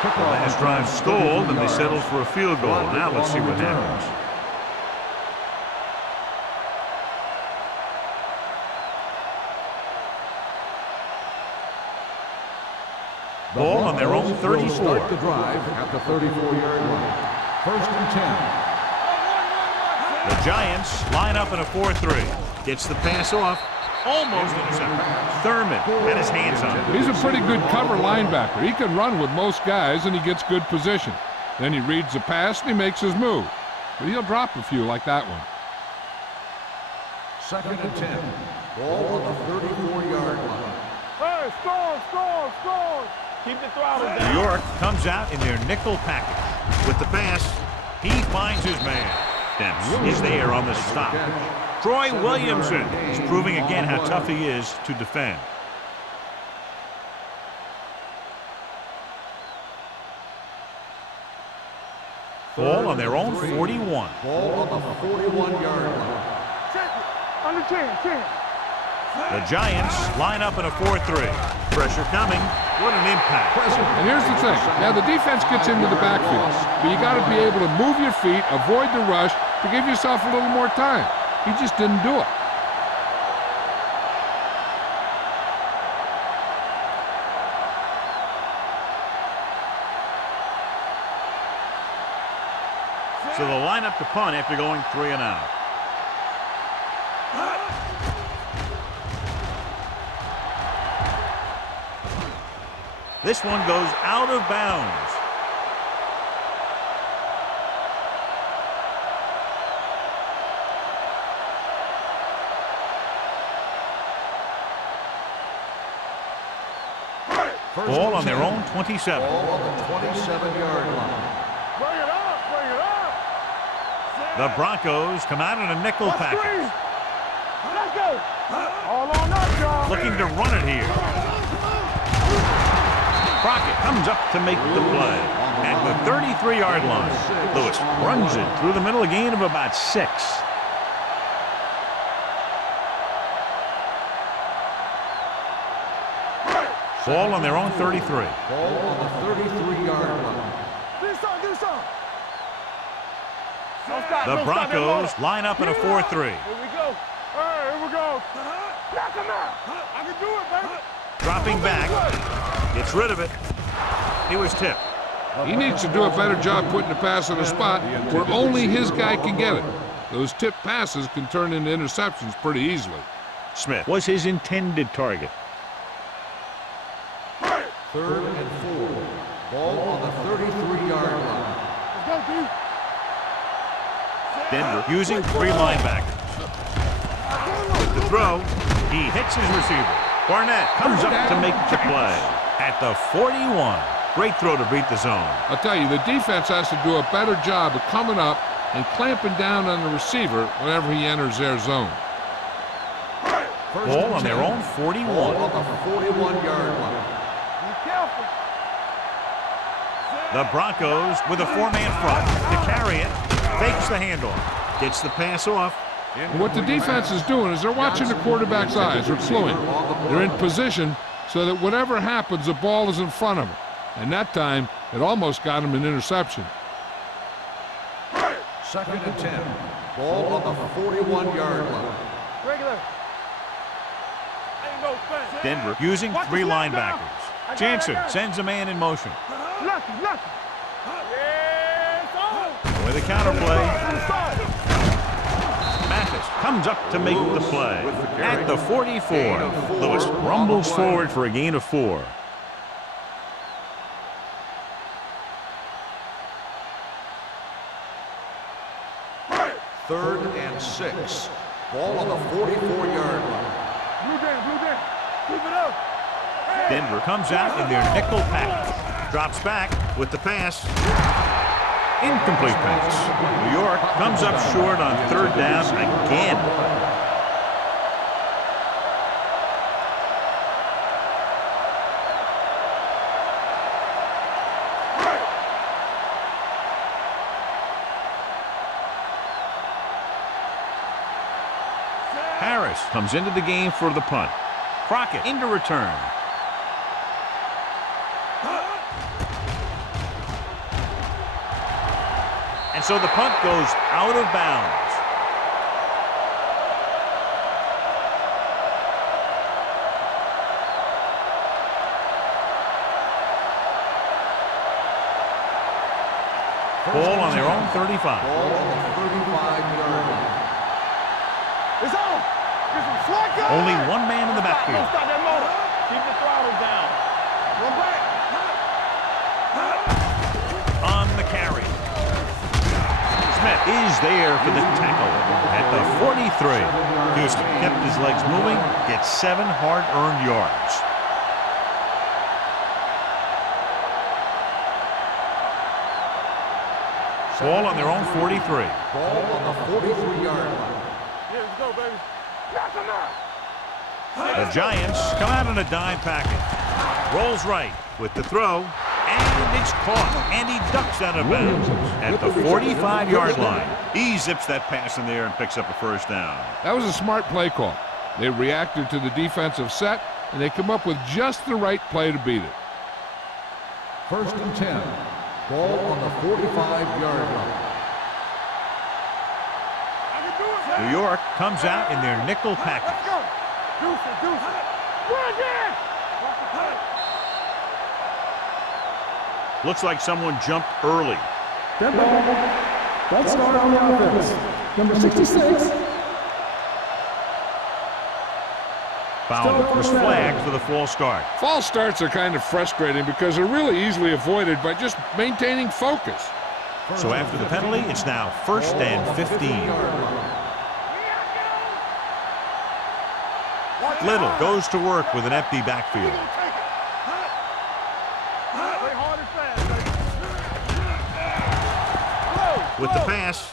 The last drive stalled, and they settled for a field goal. Now let's see what happens. Ball on their own 34. Start the drive at the 34-yard line. 1st and 10. The Giants line up in a 4-3. Gets the pass off. Almost intercepted. Thurman had his hands on it. He's a pretty good cover linebacker. He can run with most guys, and he gets good position. Then he reads the pass, and he makes his move. But he'll drop a few like that one. 2nd and 10. Ball on the 34-yard line. Hey, score! Keep the throttle down. New York comes out in their nickel package. With the pass, he finds his man. Dempsey is there on the stop. Troy Williamson is proving again how tough he is to defend. Ball on their own 41. Ball on the 41-yard line. Under 10. The Giants line up in a 4-3. Pressure coming. What an impact. And here's the thing. Now, the defense gets into the backfield, but you got to be able to move your feet, avoid the rush, to give yourself a little more time. He just didn't do it. So they'll line up to punt after going 3 and out. This one goes out of bounds. Ball on their own 27. Ball on the 27-yard line. Bring it up. The Broncos come out in a nickel package. Let's go. All on up, y'all. Looking to run it here. Crockett comes up to make the play. At the 33-yard line, Lewis runs it through the middle, a gain of about 6. Ball on their own 33. Ball on the 33-yard line. Do something. The Broncos line up in a 4-3. Here we go. Hey, here we go. Knock him out. I can do it, baby. Dropping back. Gets rid of it. He was tipped. He needs to do a better job putting the pass in a spot where only his guy can get it. Those tip passes can turn into interceptions pretty easily. Smith was his intended target. 3rd and 4. Ball on the 33-yard line. Let's go, D. Denver using 3 linebackers. With the throw, he hits his receiver. Barnett comes up to make the play. At the 41. Great throw to beat the zone. I'll tell you, the defense has to do a better job of coming up and clamping down on the receiver whenever he enters their zone. Ball on their own 41. Ball on the 41-yard line. Be careful. The Broncos with a 4-man front to carry it. Fakes the handoff. Gets the pass off. And what the defense is doing is they're watching the quarterback's eyes. They're cluing. They're in position so that whatever happens, the ball is in front of them. And that time, it almost got him an interception. 2nd and 10. Ball on the 41-yard line. Regular. Ain't no thing. Denver using 3 linebackers. Jansen sends a man in motion. Lucky. Yes, oh. With a counterplay. Mathis comes up to make the play. At the 44, Lewis rumbles forward for a gain of 4. 3rd and 6. Ball on the 44-yard line. Blue down. Keep it up. Denver comes out in their nickel package. Drops back with the pass. Incomplete pass. New York comes up short on 3rd down again. Harris comes into the game for the punt. Crockett into return. And so the punt goes out of bounds. Ball on their own 35. Ball on the 35-yard line. It's on. Get some slack on. Only one man in the backfield. Don't stop that motor. Keep the throttle down. Run back. On the carry. Smith is there for the tackle at the 43. Houston kept his legs moving, gets 7 hard-earned yards. Ball on their own 43. Ball on the 43-yard line. Yeah, let's go, baby. That's enough. The Giants come out in a dime package. Rolls right with the throw, and it's caught, and he ducks out of bounds at the 45-yard line. He zips that pass in there and picks up a 1st down. That was a smart play call. They reacted to the defensive set, and they come up with just the right play to beat it. 1st and 10. Ball on the 45-yard line. New York comes out in their nickel package. Let's go. Deuce it. Run again. Watch the punt. Looks like someone jumped early. Dead ball. That's start on the offense. Number 66. Fowler was flagged for the false start. False starts are kind of frustrating because they're really easily avoided by just maintaining focus. So after the penalty, it's now 1st and 15. Little goes to work with an empty backfield. With the pass,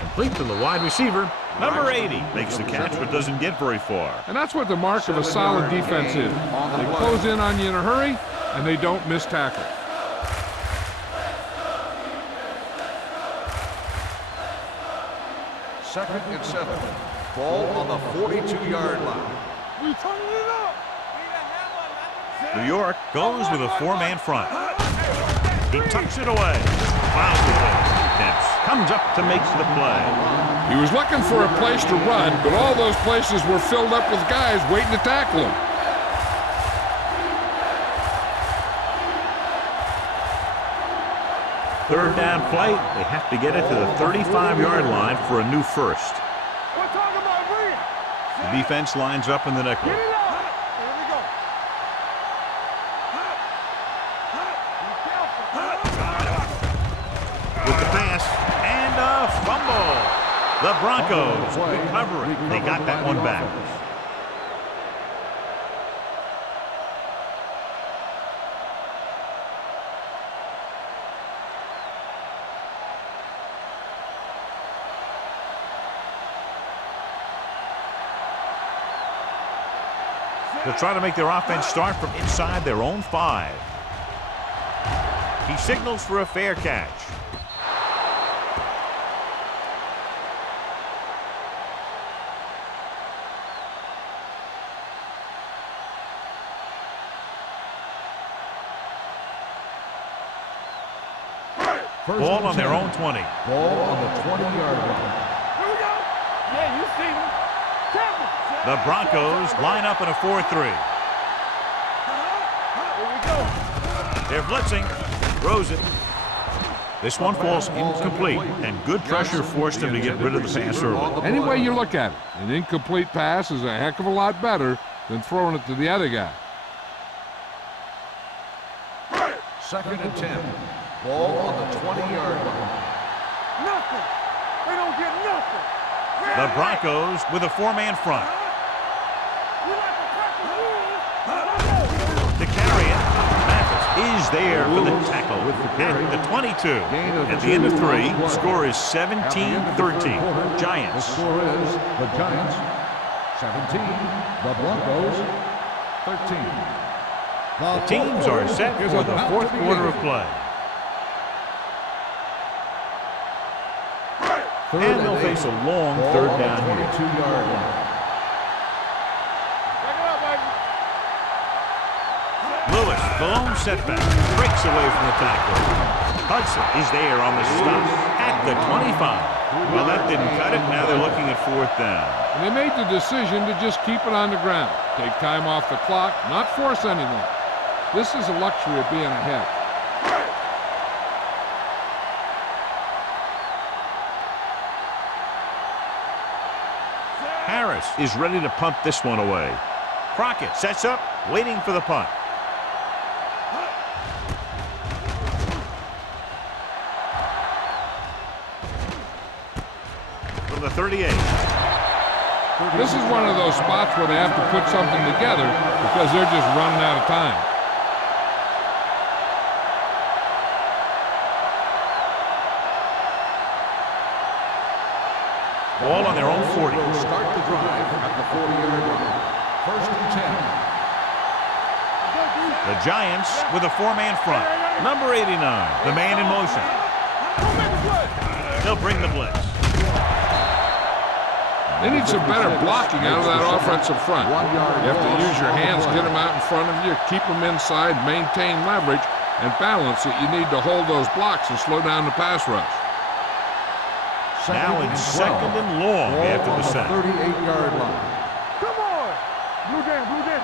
complete to the wide receiver. Number 80 makes the catch but doesn't get very far. And that's what the mark of a solid defense is. They close in on you in a hurry, and they don't miss tackle. Second and 7. Ball on the 42-yard line. We turning it up. New York goes with a 4-man front. He tucks it away. Dempsey comes up to make the play. He was looking for a place to run, but all those places were filled up with guys waiting to tackle him. Third down play. They have to get it to the 35-yard line for a new 1st. We're talking about bring it. The defense lines up in the nickel. Get it up. Here we go. With the pass and a fumble. The Broncos recover it. They got that one back. They'll try to make their offense start from inside their own 5. He signals for a fair catch. Ball on their own 20. Ball on the 20-yard line. Here we go. Yeah, you see me. Careful. The Broncos line up in a 4-3. Here we go. They're blitzing. Throws it. This one falls incomplete, and good pressure forced him to get rid of the pass early. Any way you look at it, an incomplete pass is a heck of a lot better than throwing it to the other guy. 2nd and 10. Ball on the 20-yard line. Nothing. They don't The Broncos with a 4-man front. To carry it, Mathis is there for the tackle at the 22. At the end of 3, score is 17-13. Giants. The score is the Giants 17, the Broncos 13. The teams are set for the fourth quarter of play. And they'll face a long third down here. 22-yard line. Lewis, the lone setback, breaks away from the tackle. Hudson is there on the stop at the 25. Well, that didn't cut it. Now they're looking at 4th down. And they made the decision to just keep it on the ground. Take time off the clock, not force anything. This is the luxury of being ahead. Harris is ready to punt this one away. Crockett sets up, waiting for the punt. From the 38. This is one of those spots where they have to put something together because they're just running out of time. Ball on their own 40. Start the drive at the 40-yard line. 1st and 10. The Giants with a 4-man front. Number 89, the man in motion. They'll bring the blitz. They need some better blocking out of that offensive front. You have to use your hands, get them out in front of you, keep them inside, maintain leverage, and balance it. You need to hold those blocks and slow down the pass rush. Now in 2nd and long after the sack. 38-yard line. Come on! Blue game, blue game.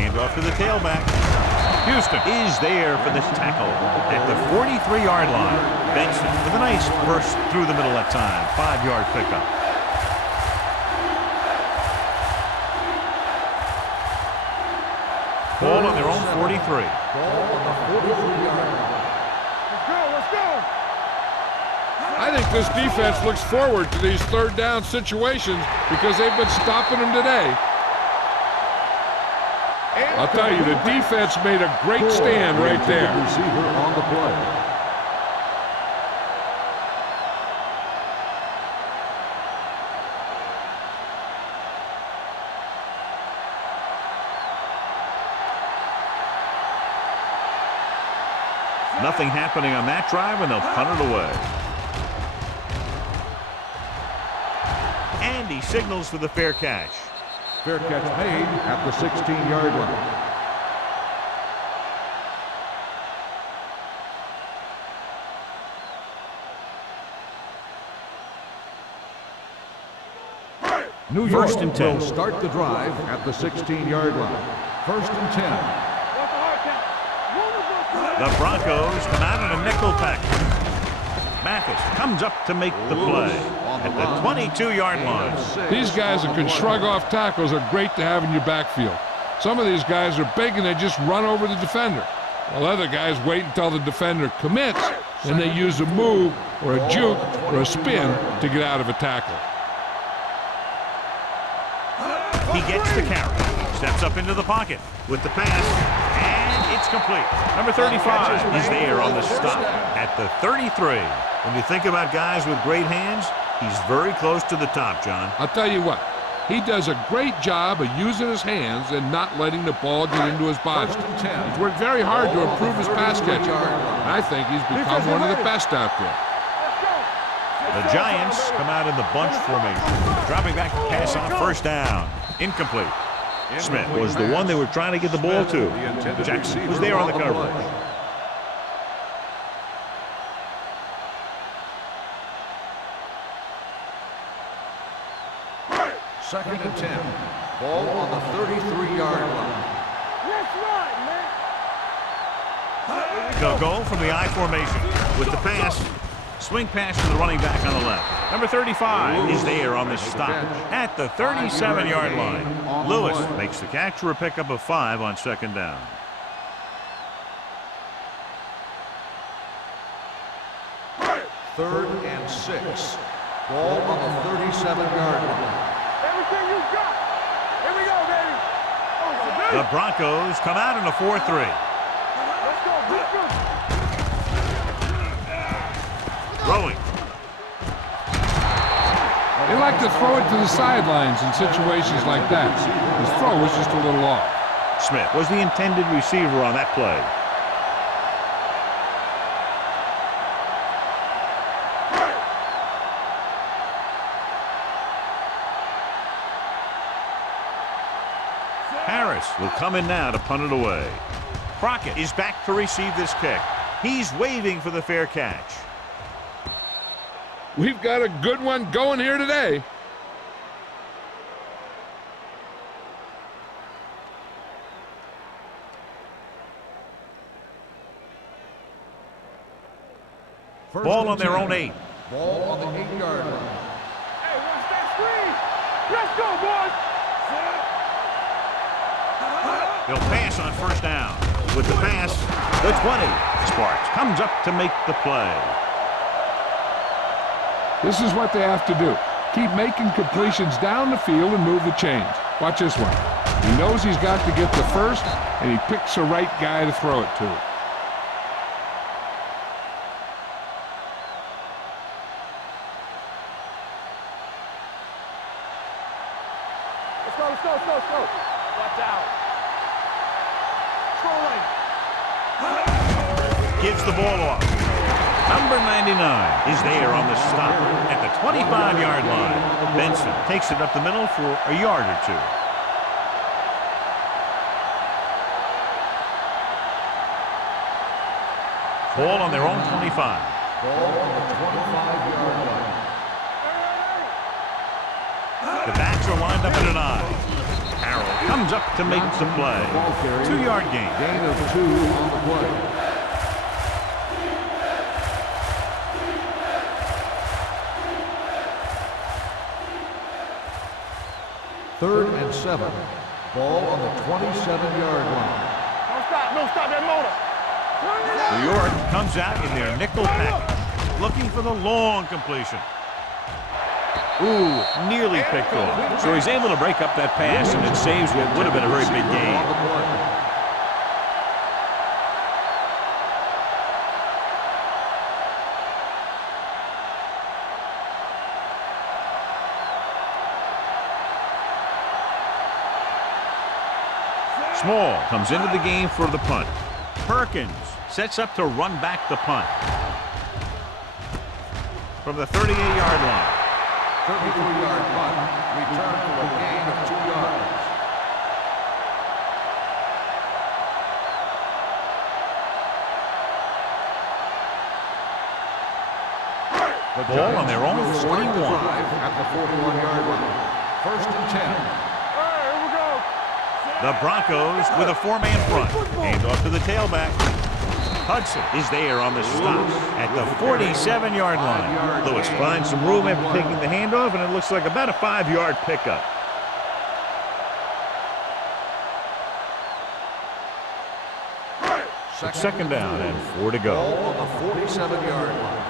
Hand off to the tailback. Houston is there for this tackle at the 43-yard line. Benson with a nice burst through the middle that time. 5-yard pickup. Ball on their own 43. Ball on the 43-yard line. Let's go, let's go! I think this defense looks forward to these third down situations because they've been stopping them today. I'll tell you, the defense made a great stand right there. Receiver on the play. Nothing happening on that drive, and they'll punt it away. And he signals for the fair catch. Fair catch made at the 16-yard line. New York First and 10. will start the drive at the 16-yard line. 1st and 10. The Broncos come out in a nickel package. Mathis comes up to make the play at the 22-yard line. These guys that can shrug off tackles are great to have in your backfield. Some of these guys are big and they just run over the defender. While other guys wait until the defender commits, and they use a move or a juke or a spin to get out of a tackle. He gets the carry, steps up into the pocket with the pass, and it's complete. Number 35 is there on the stop at the 33. When you think about guys with great hands, he's very close to the top, John. I'll tell you what, he does a great job of using his hands and not letting the ball get into his body. He's worked very hard to improve his pass catching. I think he's become one of the best out there. The Giants come out in the bunch formation, dropping back to pass on 1st down. Incomplete. Smith was the one they were trying to get the ball to. Jackson was there on the coverage. 2nd and 10. Ball on the 33-yard line. Let's run, man! They'll go from the I formation with the pass. Swing pass to the running back on the left. Number 35 is there on the stop at the 37-yard line. Lewis makes the catch for a pickup of 5 on 2nd down. Third and 6. Ball on the 37-yard line. Everything you got. Here we go, baby. The Broncos come out in a 4-3. Let's go. Let's go. Throwing. They like to throw it to the sidelines in situations like that. His throw was just a little off. Smith was the intended receiver on that play. Harris will come in now to punt it away. Crockett is back to receive this kick. He's waving for the fair catch. We've got a good one going here today. Ball on their own 8. Ball on the 8-yard line. Hey, watch that screen. Let's go, boys. They'll pass on first down. With the pass, the 20. Sparks comes up to make the play. This is what they have to do. Keep making completions down the field and move the chains. Watch this one. He knows he's got to get the first, and he picks the right guy to throw it to. Let's go, let's go, let's go, let's go. Watch out. Trolling. Gives the ball off. Number 99 is there on the stop at the 25-yard line. Benson takes it up the middle for a yard or two. Ball on their own 25. Ball on the 25-yard line. The backs are lined up in an I. Harrell comes up to make the play. 2-yard gain. Gain of 2 on the play. Third and 7. Ball on the 27-yard line. Don't stop that motor. New York comes out in their nickel package, looking for the long completion. Ooh, nearly picked off. So he's able to break up that pass, and it saves what would have been a very big gain. Small comes into the game for the punt. Perkins sets up to run back the punt. From the 38-yard line. 33-yard punt, return for a gain of 2 yards. The ball on their own 41. At the 41-yard line. First and 10. All right, here we go. The Broncos with a 4-man front. Hand off to the tailback. Hudson is there on the stop at the 47-yard line. Lewis finds some room after taking the handoff, and it looks like about a 5-yard pickup. Second down and 4 to go. Ball on the 47-yard line.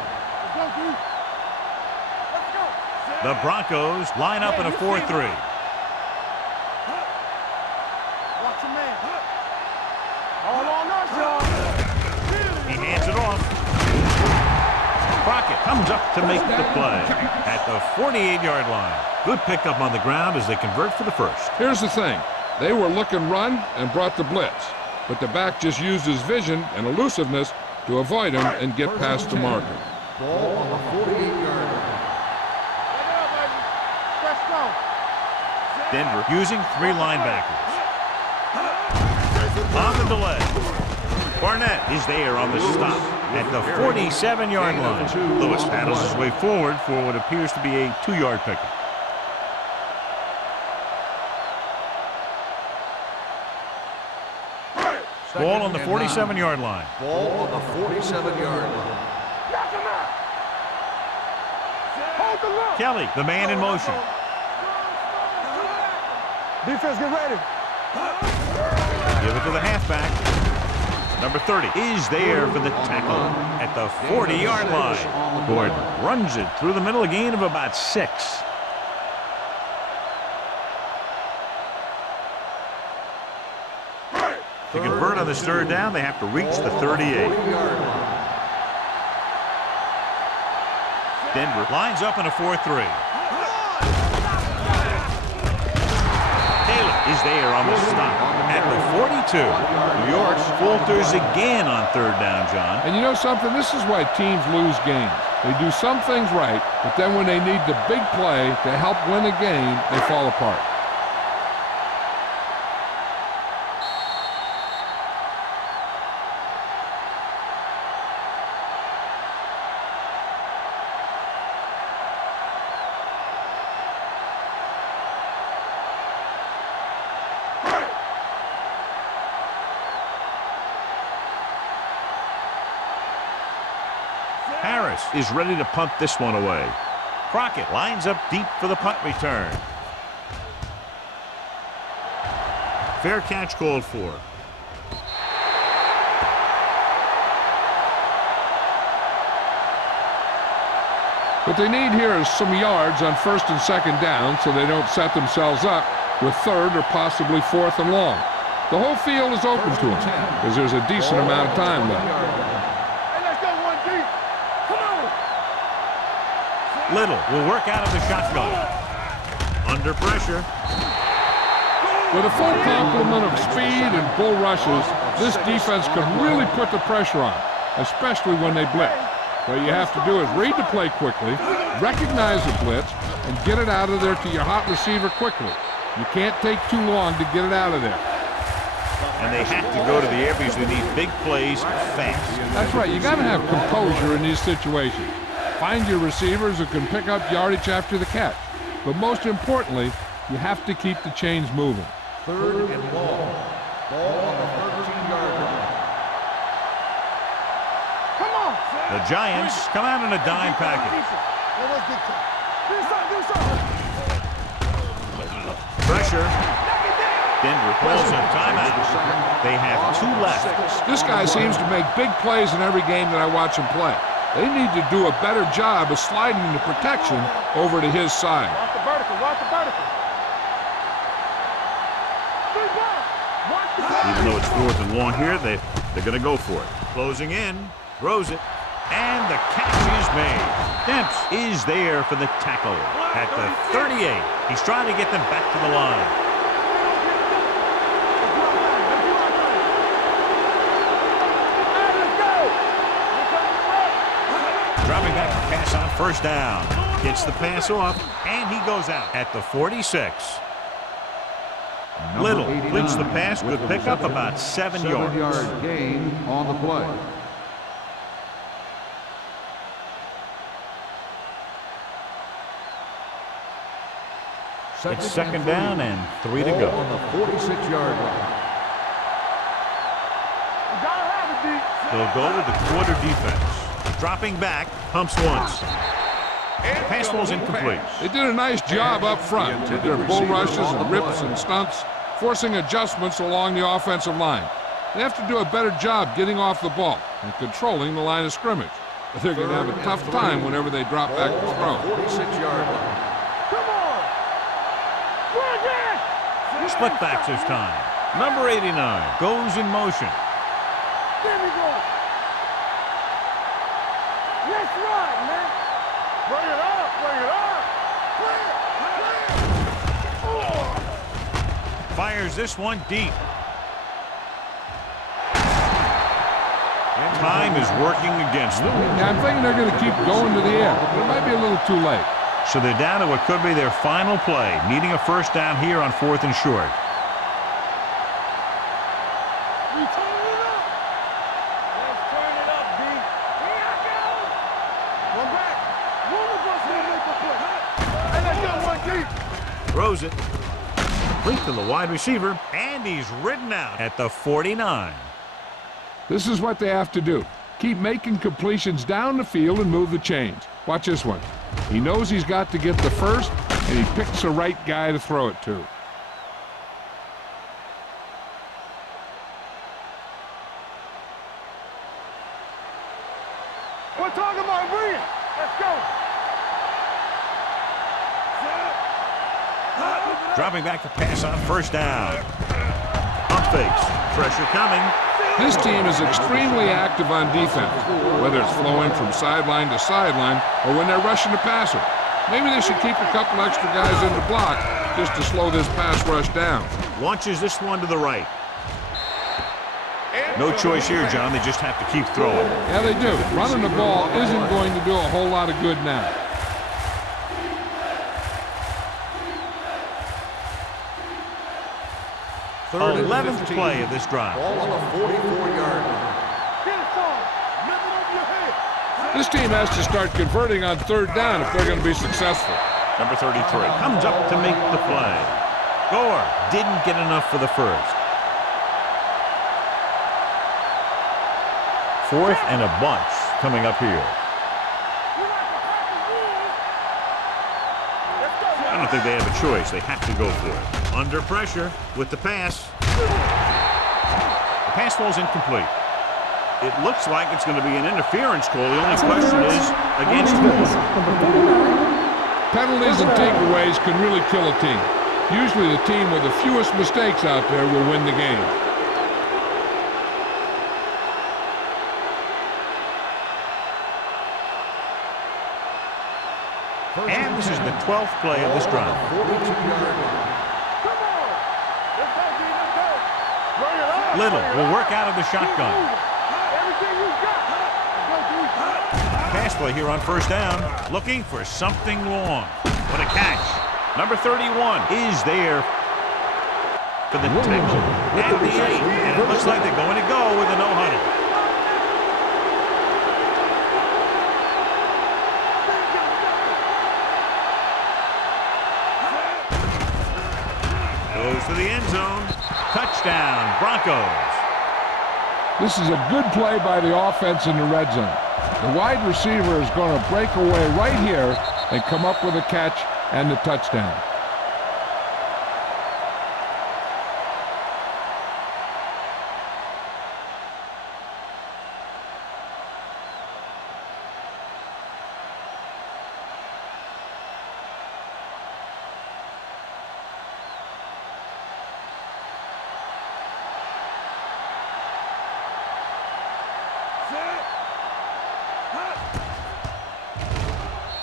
The Broncos line up in a 4-3. Watch your man. All on us, y'all. He hands it off. Crockett comes up to make the play at the 48-yard line. Good pickup on the ground as they convert for the first. Here's the thing. They were looking run and brought the blitz, but the back just used his vision and elusiveness to avoid him and get past the marker. Ball on the 48-yard line. Denver using 3 linebackers. On the delay. Barnett is there on the stop at the 47-yard line. Lewis paddles his way forward for what appears to be a 2-yard pickup. Ball on the 47-yard line. Ball on the 47-yard line. Kelly, the man in motion. Defense, get ready. Give it to the halfback. Number 30 is there for the tackle at the 40-yard line. Gordon runs it through the middle, a gain of about 6. To convert on this third down, they have to reach the 38. Denver lines up in a 4-3. Taylor is there on the stop at the 42. New York falters again on third down, John. And you know something? This is why teams lose games. They do some things right, but then when they need the big play to help win a game, they fall apart. Harris is ready to punt this one away. Crockett lines up deep for the punt return. Fair catch called for. What they need here is some yards on first and second down so they don't set themselves up with third or possibly fourth and long. The whole field is open to them because there's a decent amount of time left. Little will work out of the shotgun. Under pressure. With a full complement of speed and bull rushes, this defense can really put the pressure on, especially when they blitz. What you have to do is read the play quickly, recognize the blitz, and get it out of there to your hot receiver quickly. You can't take too long to get it out of there. And they have to go to the air because they need big plays fast. That's right. You got to have composure in these situations. Find your receivers who can pick up yardage after the catch. But most importantly, you have to keep the chains moving. Third and long. Ball on the 13-yard line. Come on. The Giants come out in a dime package. Pressure. Denver calls a timeout. They have 2 left. This guy seems to make big plays in every game that I watch him play. They need to do a better job of sliding the protection over to his side. Watch the vertical. Watch the vertical. Even though it's 4th and long here, they're going to go for it. Closing in, throws it, and the catch is made. Demps is there for the tackle at the 38. He's trying to get them back to the line. Dropping back to pass on first down. Gets the pass off, and he goes out at the 46. Little completes the pass. Good pickup, about 7 yards. 7-yard gain on the play. It's second down and 3 to go. On the 46-yard line. They'll go with the quarter defense. Dropping back, pumps once. Pass ball's incomplete. They did a nice job up front with their bull rushes and rips and stunts, forcing adjustments along the offensive line. They have to do a better job getting off the ball and controlling the line of scrimmage. But they're going to have a tough time whenever they drop back to throw. 46-yard line. Split backs this time. Number 89 goes in motion. Let's run, man. Bring it up, bring it up. Fires this one deep. Time is working against them. Yeah, I'm thinking they're going to keep going to the air, but it might be a little too late. So they're down to what could be their final play, needing a first down here on 4th and short. We turn it up. Let's turn it up, B. Here I go. One back. One of us will make a play. And let's go one deep. Throws it. Complete to the wide receiver, and he's ridden out at the 49. This is what they have to do. Keep making completions down the field and move the chains. Watch this one. He knows he's got to get the first, and he picks the right guy to throw it to. Dropping back to pass on first down. Pump fakes. Pressure coming. This team is extremely active on defense, whether it's flowing from sideline to sideline or when they're rushing the passer. Maybe they should keep a couple extra guys in the block just to slow this pass rush down. Launches this one to the right. No choice here, John. They just have to keep throwing. Yeah, they do. Running the ball isn't going to do a whole lot of good now. Third and 11th 15. play of this drive. Ball on the 44-yard line. Get it, son. Lift it over your head. This team has to start converting on third down if they're going to be successful. Number 33 comes up to make the play. Gore didn't get enough for the first. 4th and a bunch coming up here. I don't think they have a choice. They have to go for it. Under pressure with the pass. The pass falls incomplete. It looks like it's going to be an interference call. The only question is against who? Penalties and takeaways can really kill a team. Usually the team with the fewest mistakes out there will win the game. And this is the 12th play of this drive. 42-yard line. Come on. Let's go, D. Let's go. Bring it up. Little will work out of the shotgun. Everything you got. Go, D. Pass play here on first down. Looking for something long. What a catch. Number 31 is there for the tackle at the 8. And it looks like they're going to go with a no-huddle. Goes to the end zone. Touchdown, Broncos. This is a good play by the offense in the red zone. The wide receiver is going to break away right here and come up with a catch and the touchdown.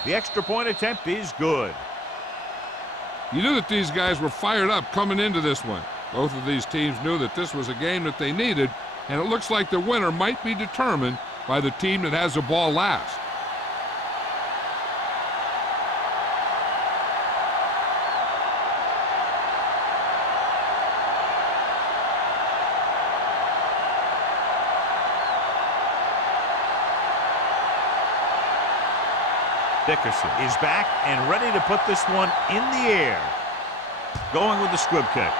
The extra point attempt is good. You knew that these guys were fired up coming into this one. Both of these teams knew that this was a game that they needed, and it looks like the winner might be determined by the team that has the ball last. Dickerson is back and ready to put this one in the air. Going with the squib kick.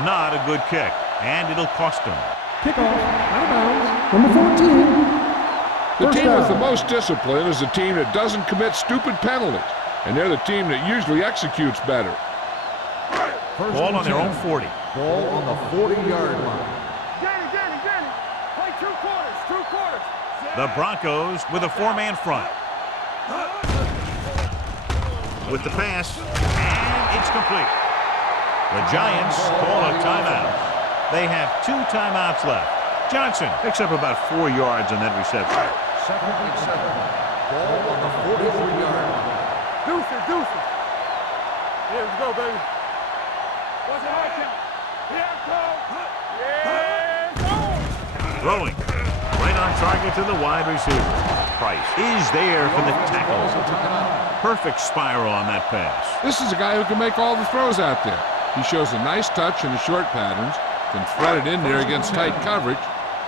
Not a good kick, and it'll cost him. Kickoff, out of bounds, number 14. The First team down. with the most discipline is the team that doesn't commit stupid penalties, and they're the team that usually executes better. First Ball and on their 10. own 40. Ball on the 40-yard line. Danny. Play two quarters. The Broncos with a four-man front. With the pass, and it's complete. The Giants call a timeout. They have 2 timeouts left. Johnson picks up about 4 yards on that reception. Second and 7. Ball on the 43-yard line. Deuces. Here we go, baby. What's the high count? Here I come. Yeah, go. Throwing. Right on target to the wide receiver. Price is there for the tackle. Perfect spiral on that pass. This is a guy who can make all the throws out there. He shows a nice touch in the short patterns, can thread it in there against tight coverage,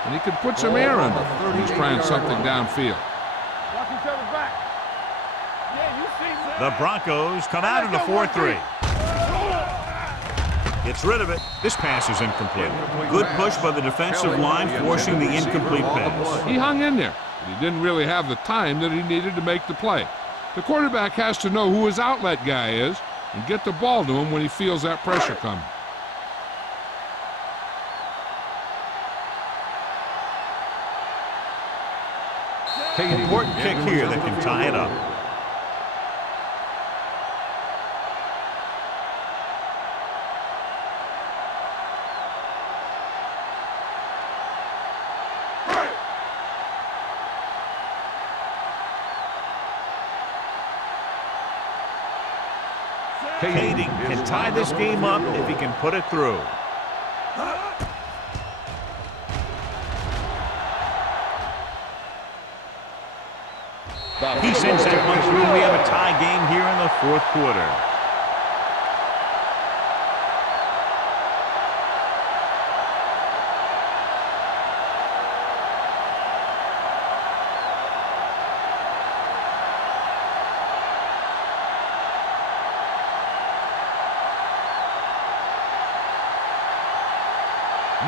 and he can put some air under it when he's trying something downfield. Watch each other's back. Yeah, you see me. The Broncos come out in the 4-3. Gets rid of it. This pass is incomplete. Good push by the defensive line, forcing the incomplete pass. He hung in there, but he didn't really have the time that he needed to make the play. The quarterback has to know who his outlet guy is and get the ball to him when he feels that pressure coming. Important kick here that can tie it up. Kading can tie this game up if he can put it through. He sends that one through. We have a tie game here in the fourth quarter.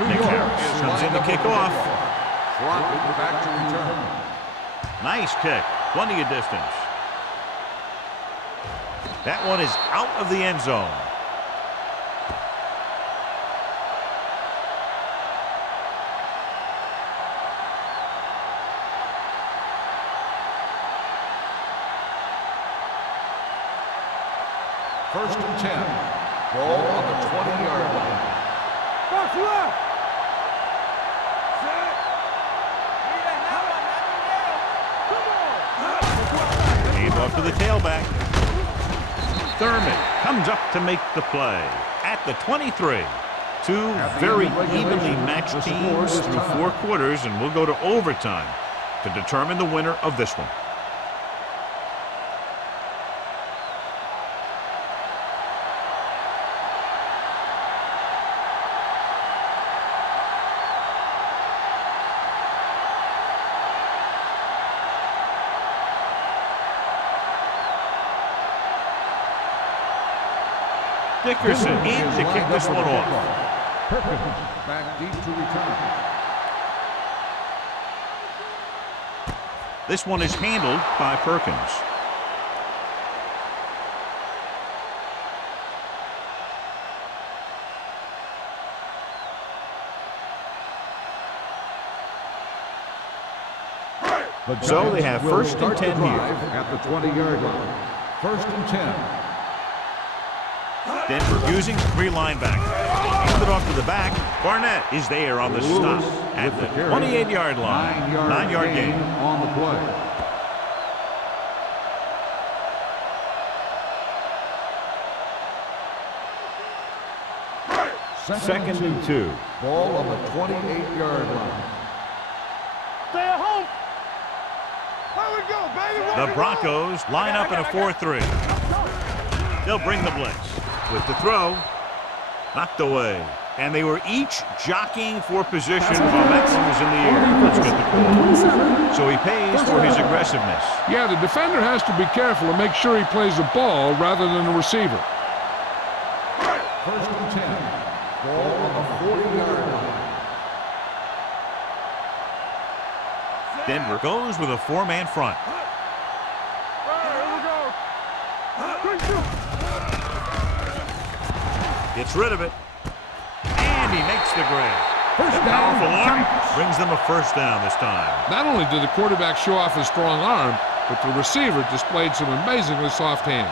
Nick Harris comes in to kick off. Back to return. Nice kick. Plenty of distance. That one is out of the end zone. First and 10. Ball on the 20-yard line. Box left. Off to the tailback. Thurman comes up to make the play at the 23. Two very evenly matched teams through four quarters, and we'll go to overtime to determine the winner of this one. Dickerson in to kick this one off. Back deep to return. This one is handled by Perkins. So they have first and 10 here. At the 20-yard line. First and 10. Denver using three linebackers. Hand it off to the back. Barnett is there on the stop at the 28-yard line. 9-yard gain. On the play. Second and 2. Ball on the 28-yard line. Stay at home. Where we go, baby? The Broncos line up in a 4-3. They'll bring the blitz. With the throw, knocked away. And they were each jockeying for position while that one was in the air. Let's get the call. So he pays for his aggressiveness. Yeah, the defender has to be careful and make sure he plays the ball rather than the receiver. First and 10. Ball on the 40-yard line. Denver goes with a four-man front. Gets rid of it. And he makes the grab. First The down. powerful arm brings them a first down this time. Not only did the quarterback show off his strong arm, but the receiver displayed some amazingly soft hands.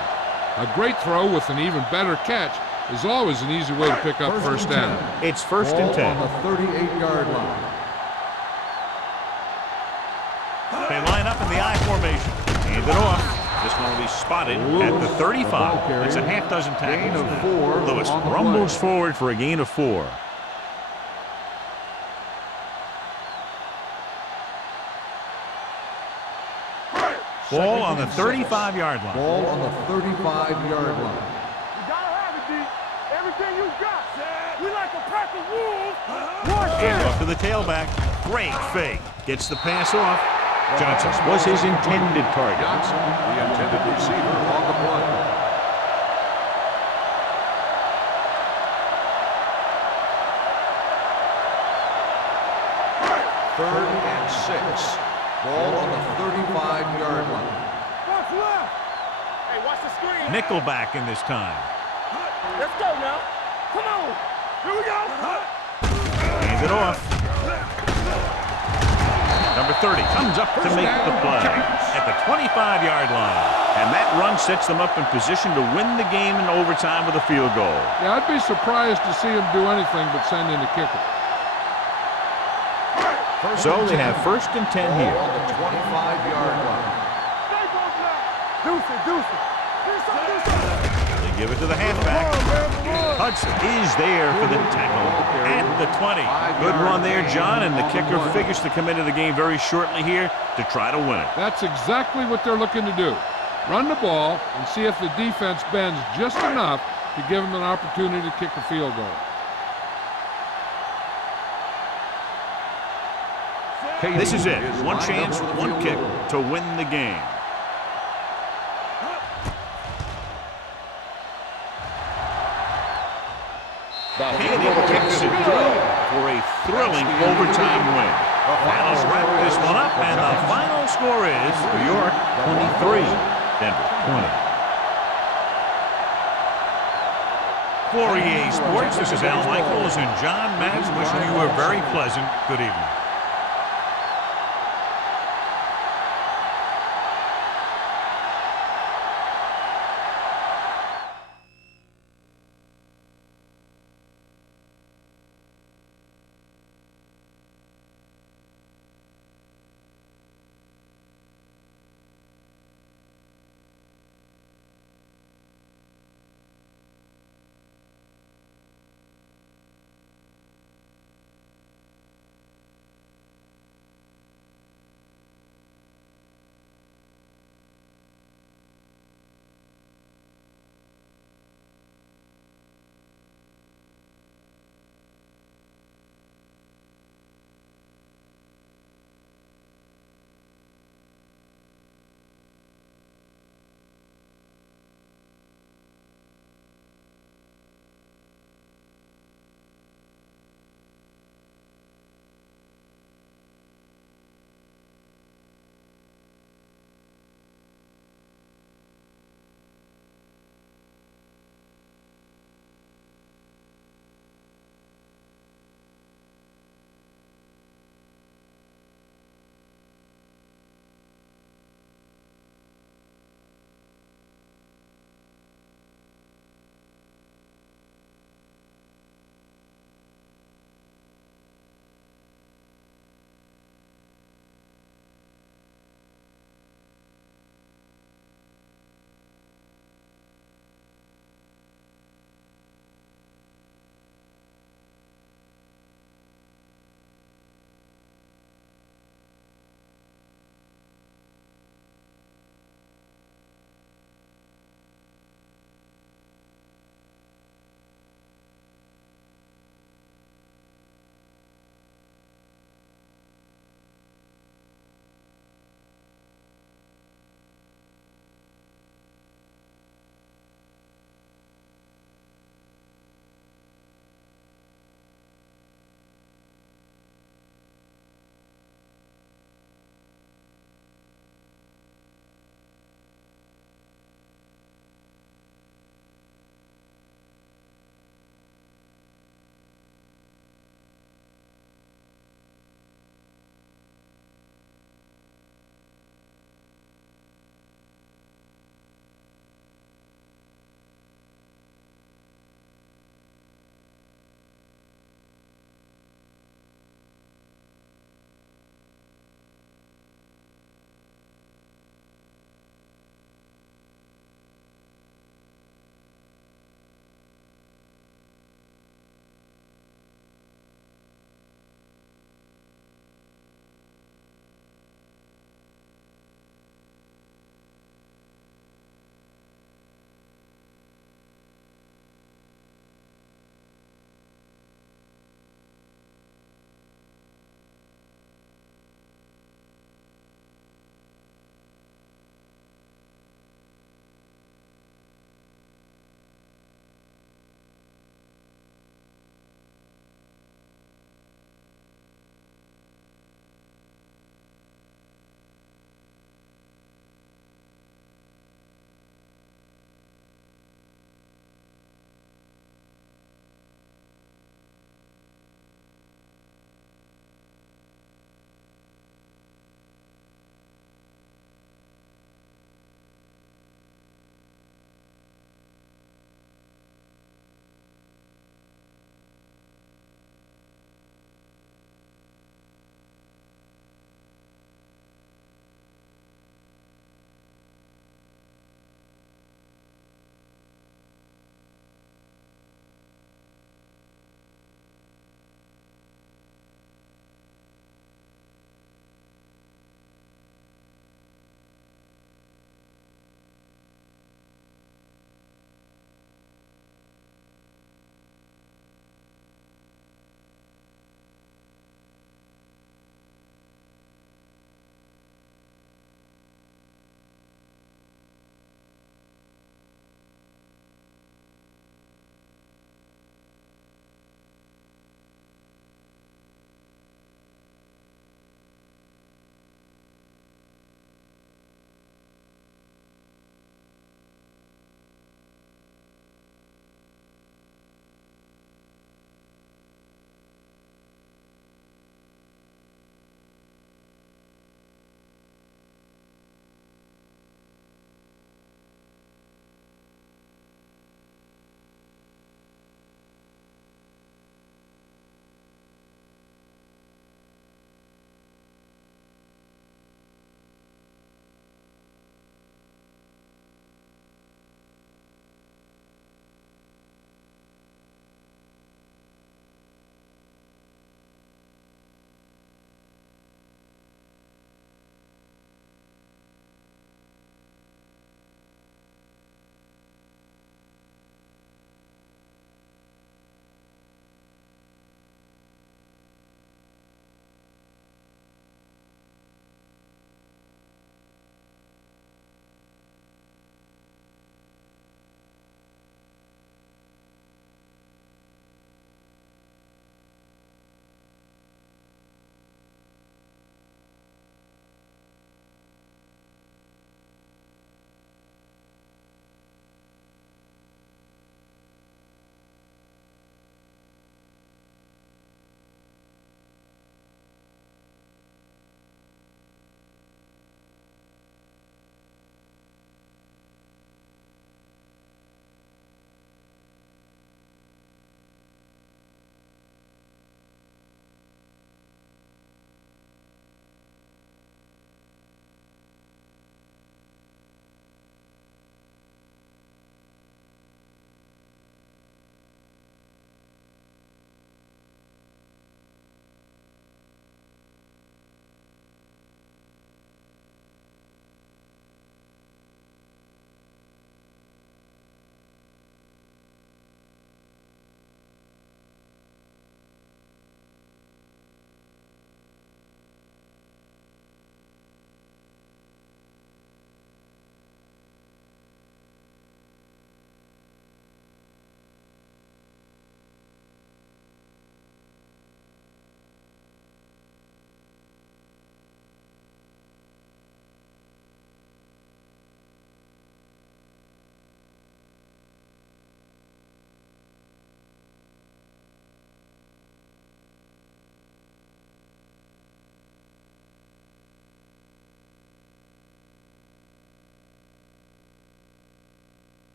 A great throw with an even better catch is always an easy way to pick up first down. It's first Ball and 10. on the 38-yard line. They line up in the I formation. Hand it off. This one will be spotted at the 35. It's a half dozen tackles. Gain of 4 Lewis on the rumbles play. forward for a gain of 4. Ball on the 35-yard line. Ball on the 35-yard line. You gotta have it, D. Everything you got. We like a pack of wolves. Hand off to the tailback. Great fake. Gets the pass off. Johnson was his intended target. Johnson, the intended receiver on the play. Third and 6. Ball on the 35-yard line. Box left. Hey, watch the screen. Nickelback in this time. Let's go now. Come on. Here we go. Hands it off. Number 30 comes up to make the play at the 25-yard line. And that run sets them up in position to win the game in overtime with a field goal. Yeah, I'd be surprised to see him do anything but send in a kicker. So they have 1st and 10 here. On the 25-yard line. They give it to the halfback. Hudson is there for the tackle at the 20. Good run there, John, and the kicker figures to come into the game very shortly here to try to win it. That's exactly what they're looking to do. Run the ball and see if the defense bends just enough to give them an opportunity to kick a field goal. This is it. One chance, one kick to win the game. Haney kicks it through for a thrilling overtime win. That'll wrap this one up, and the final score is New York 23, Denver 20. For EA Sports, this is Al Michaels and John Madden wishing you a very pleasant good evening.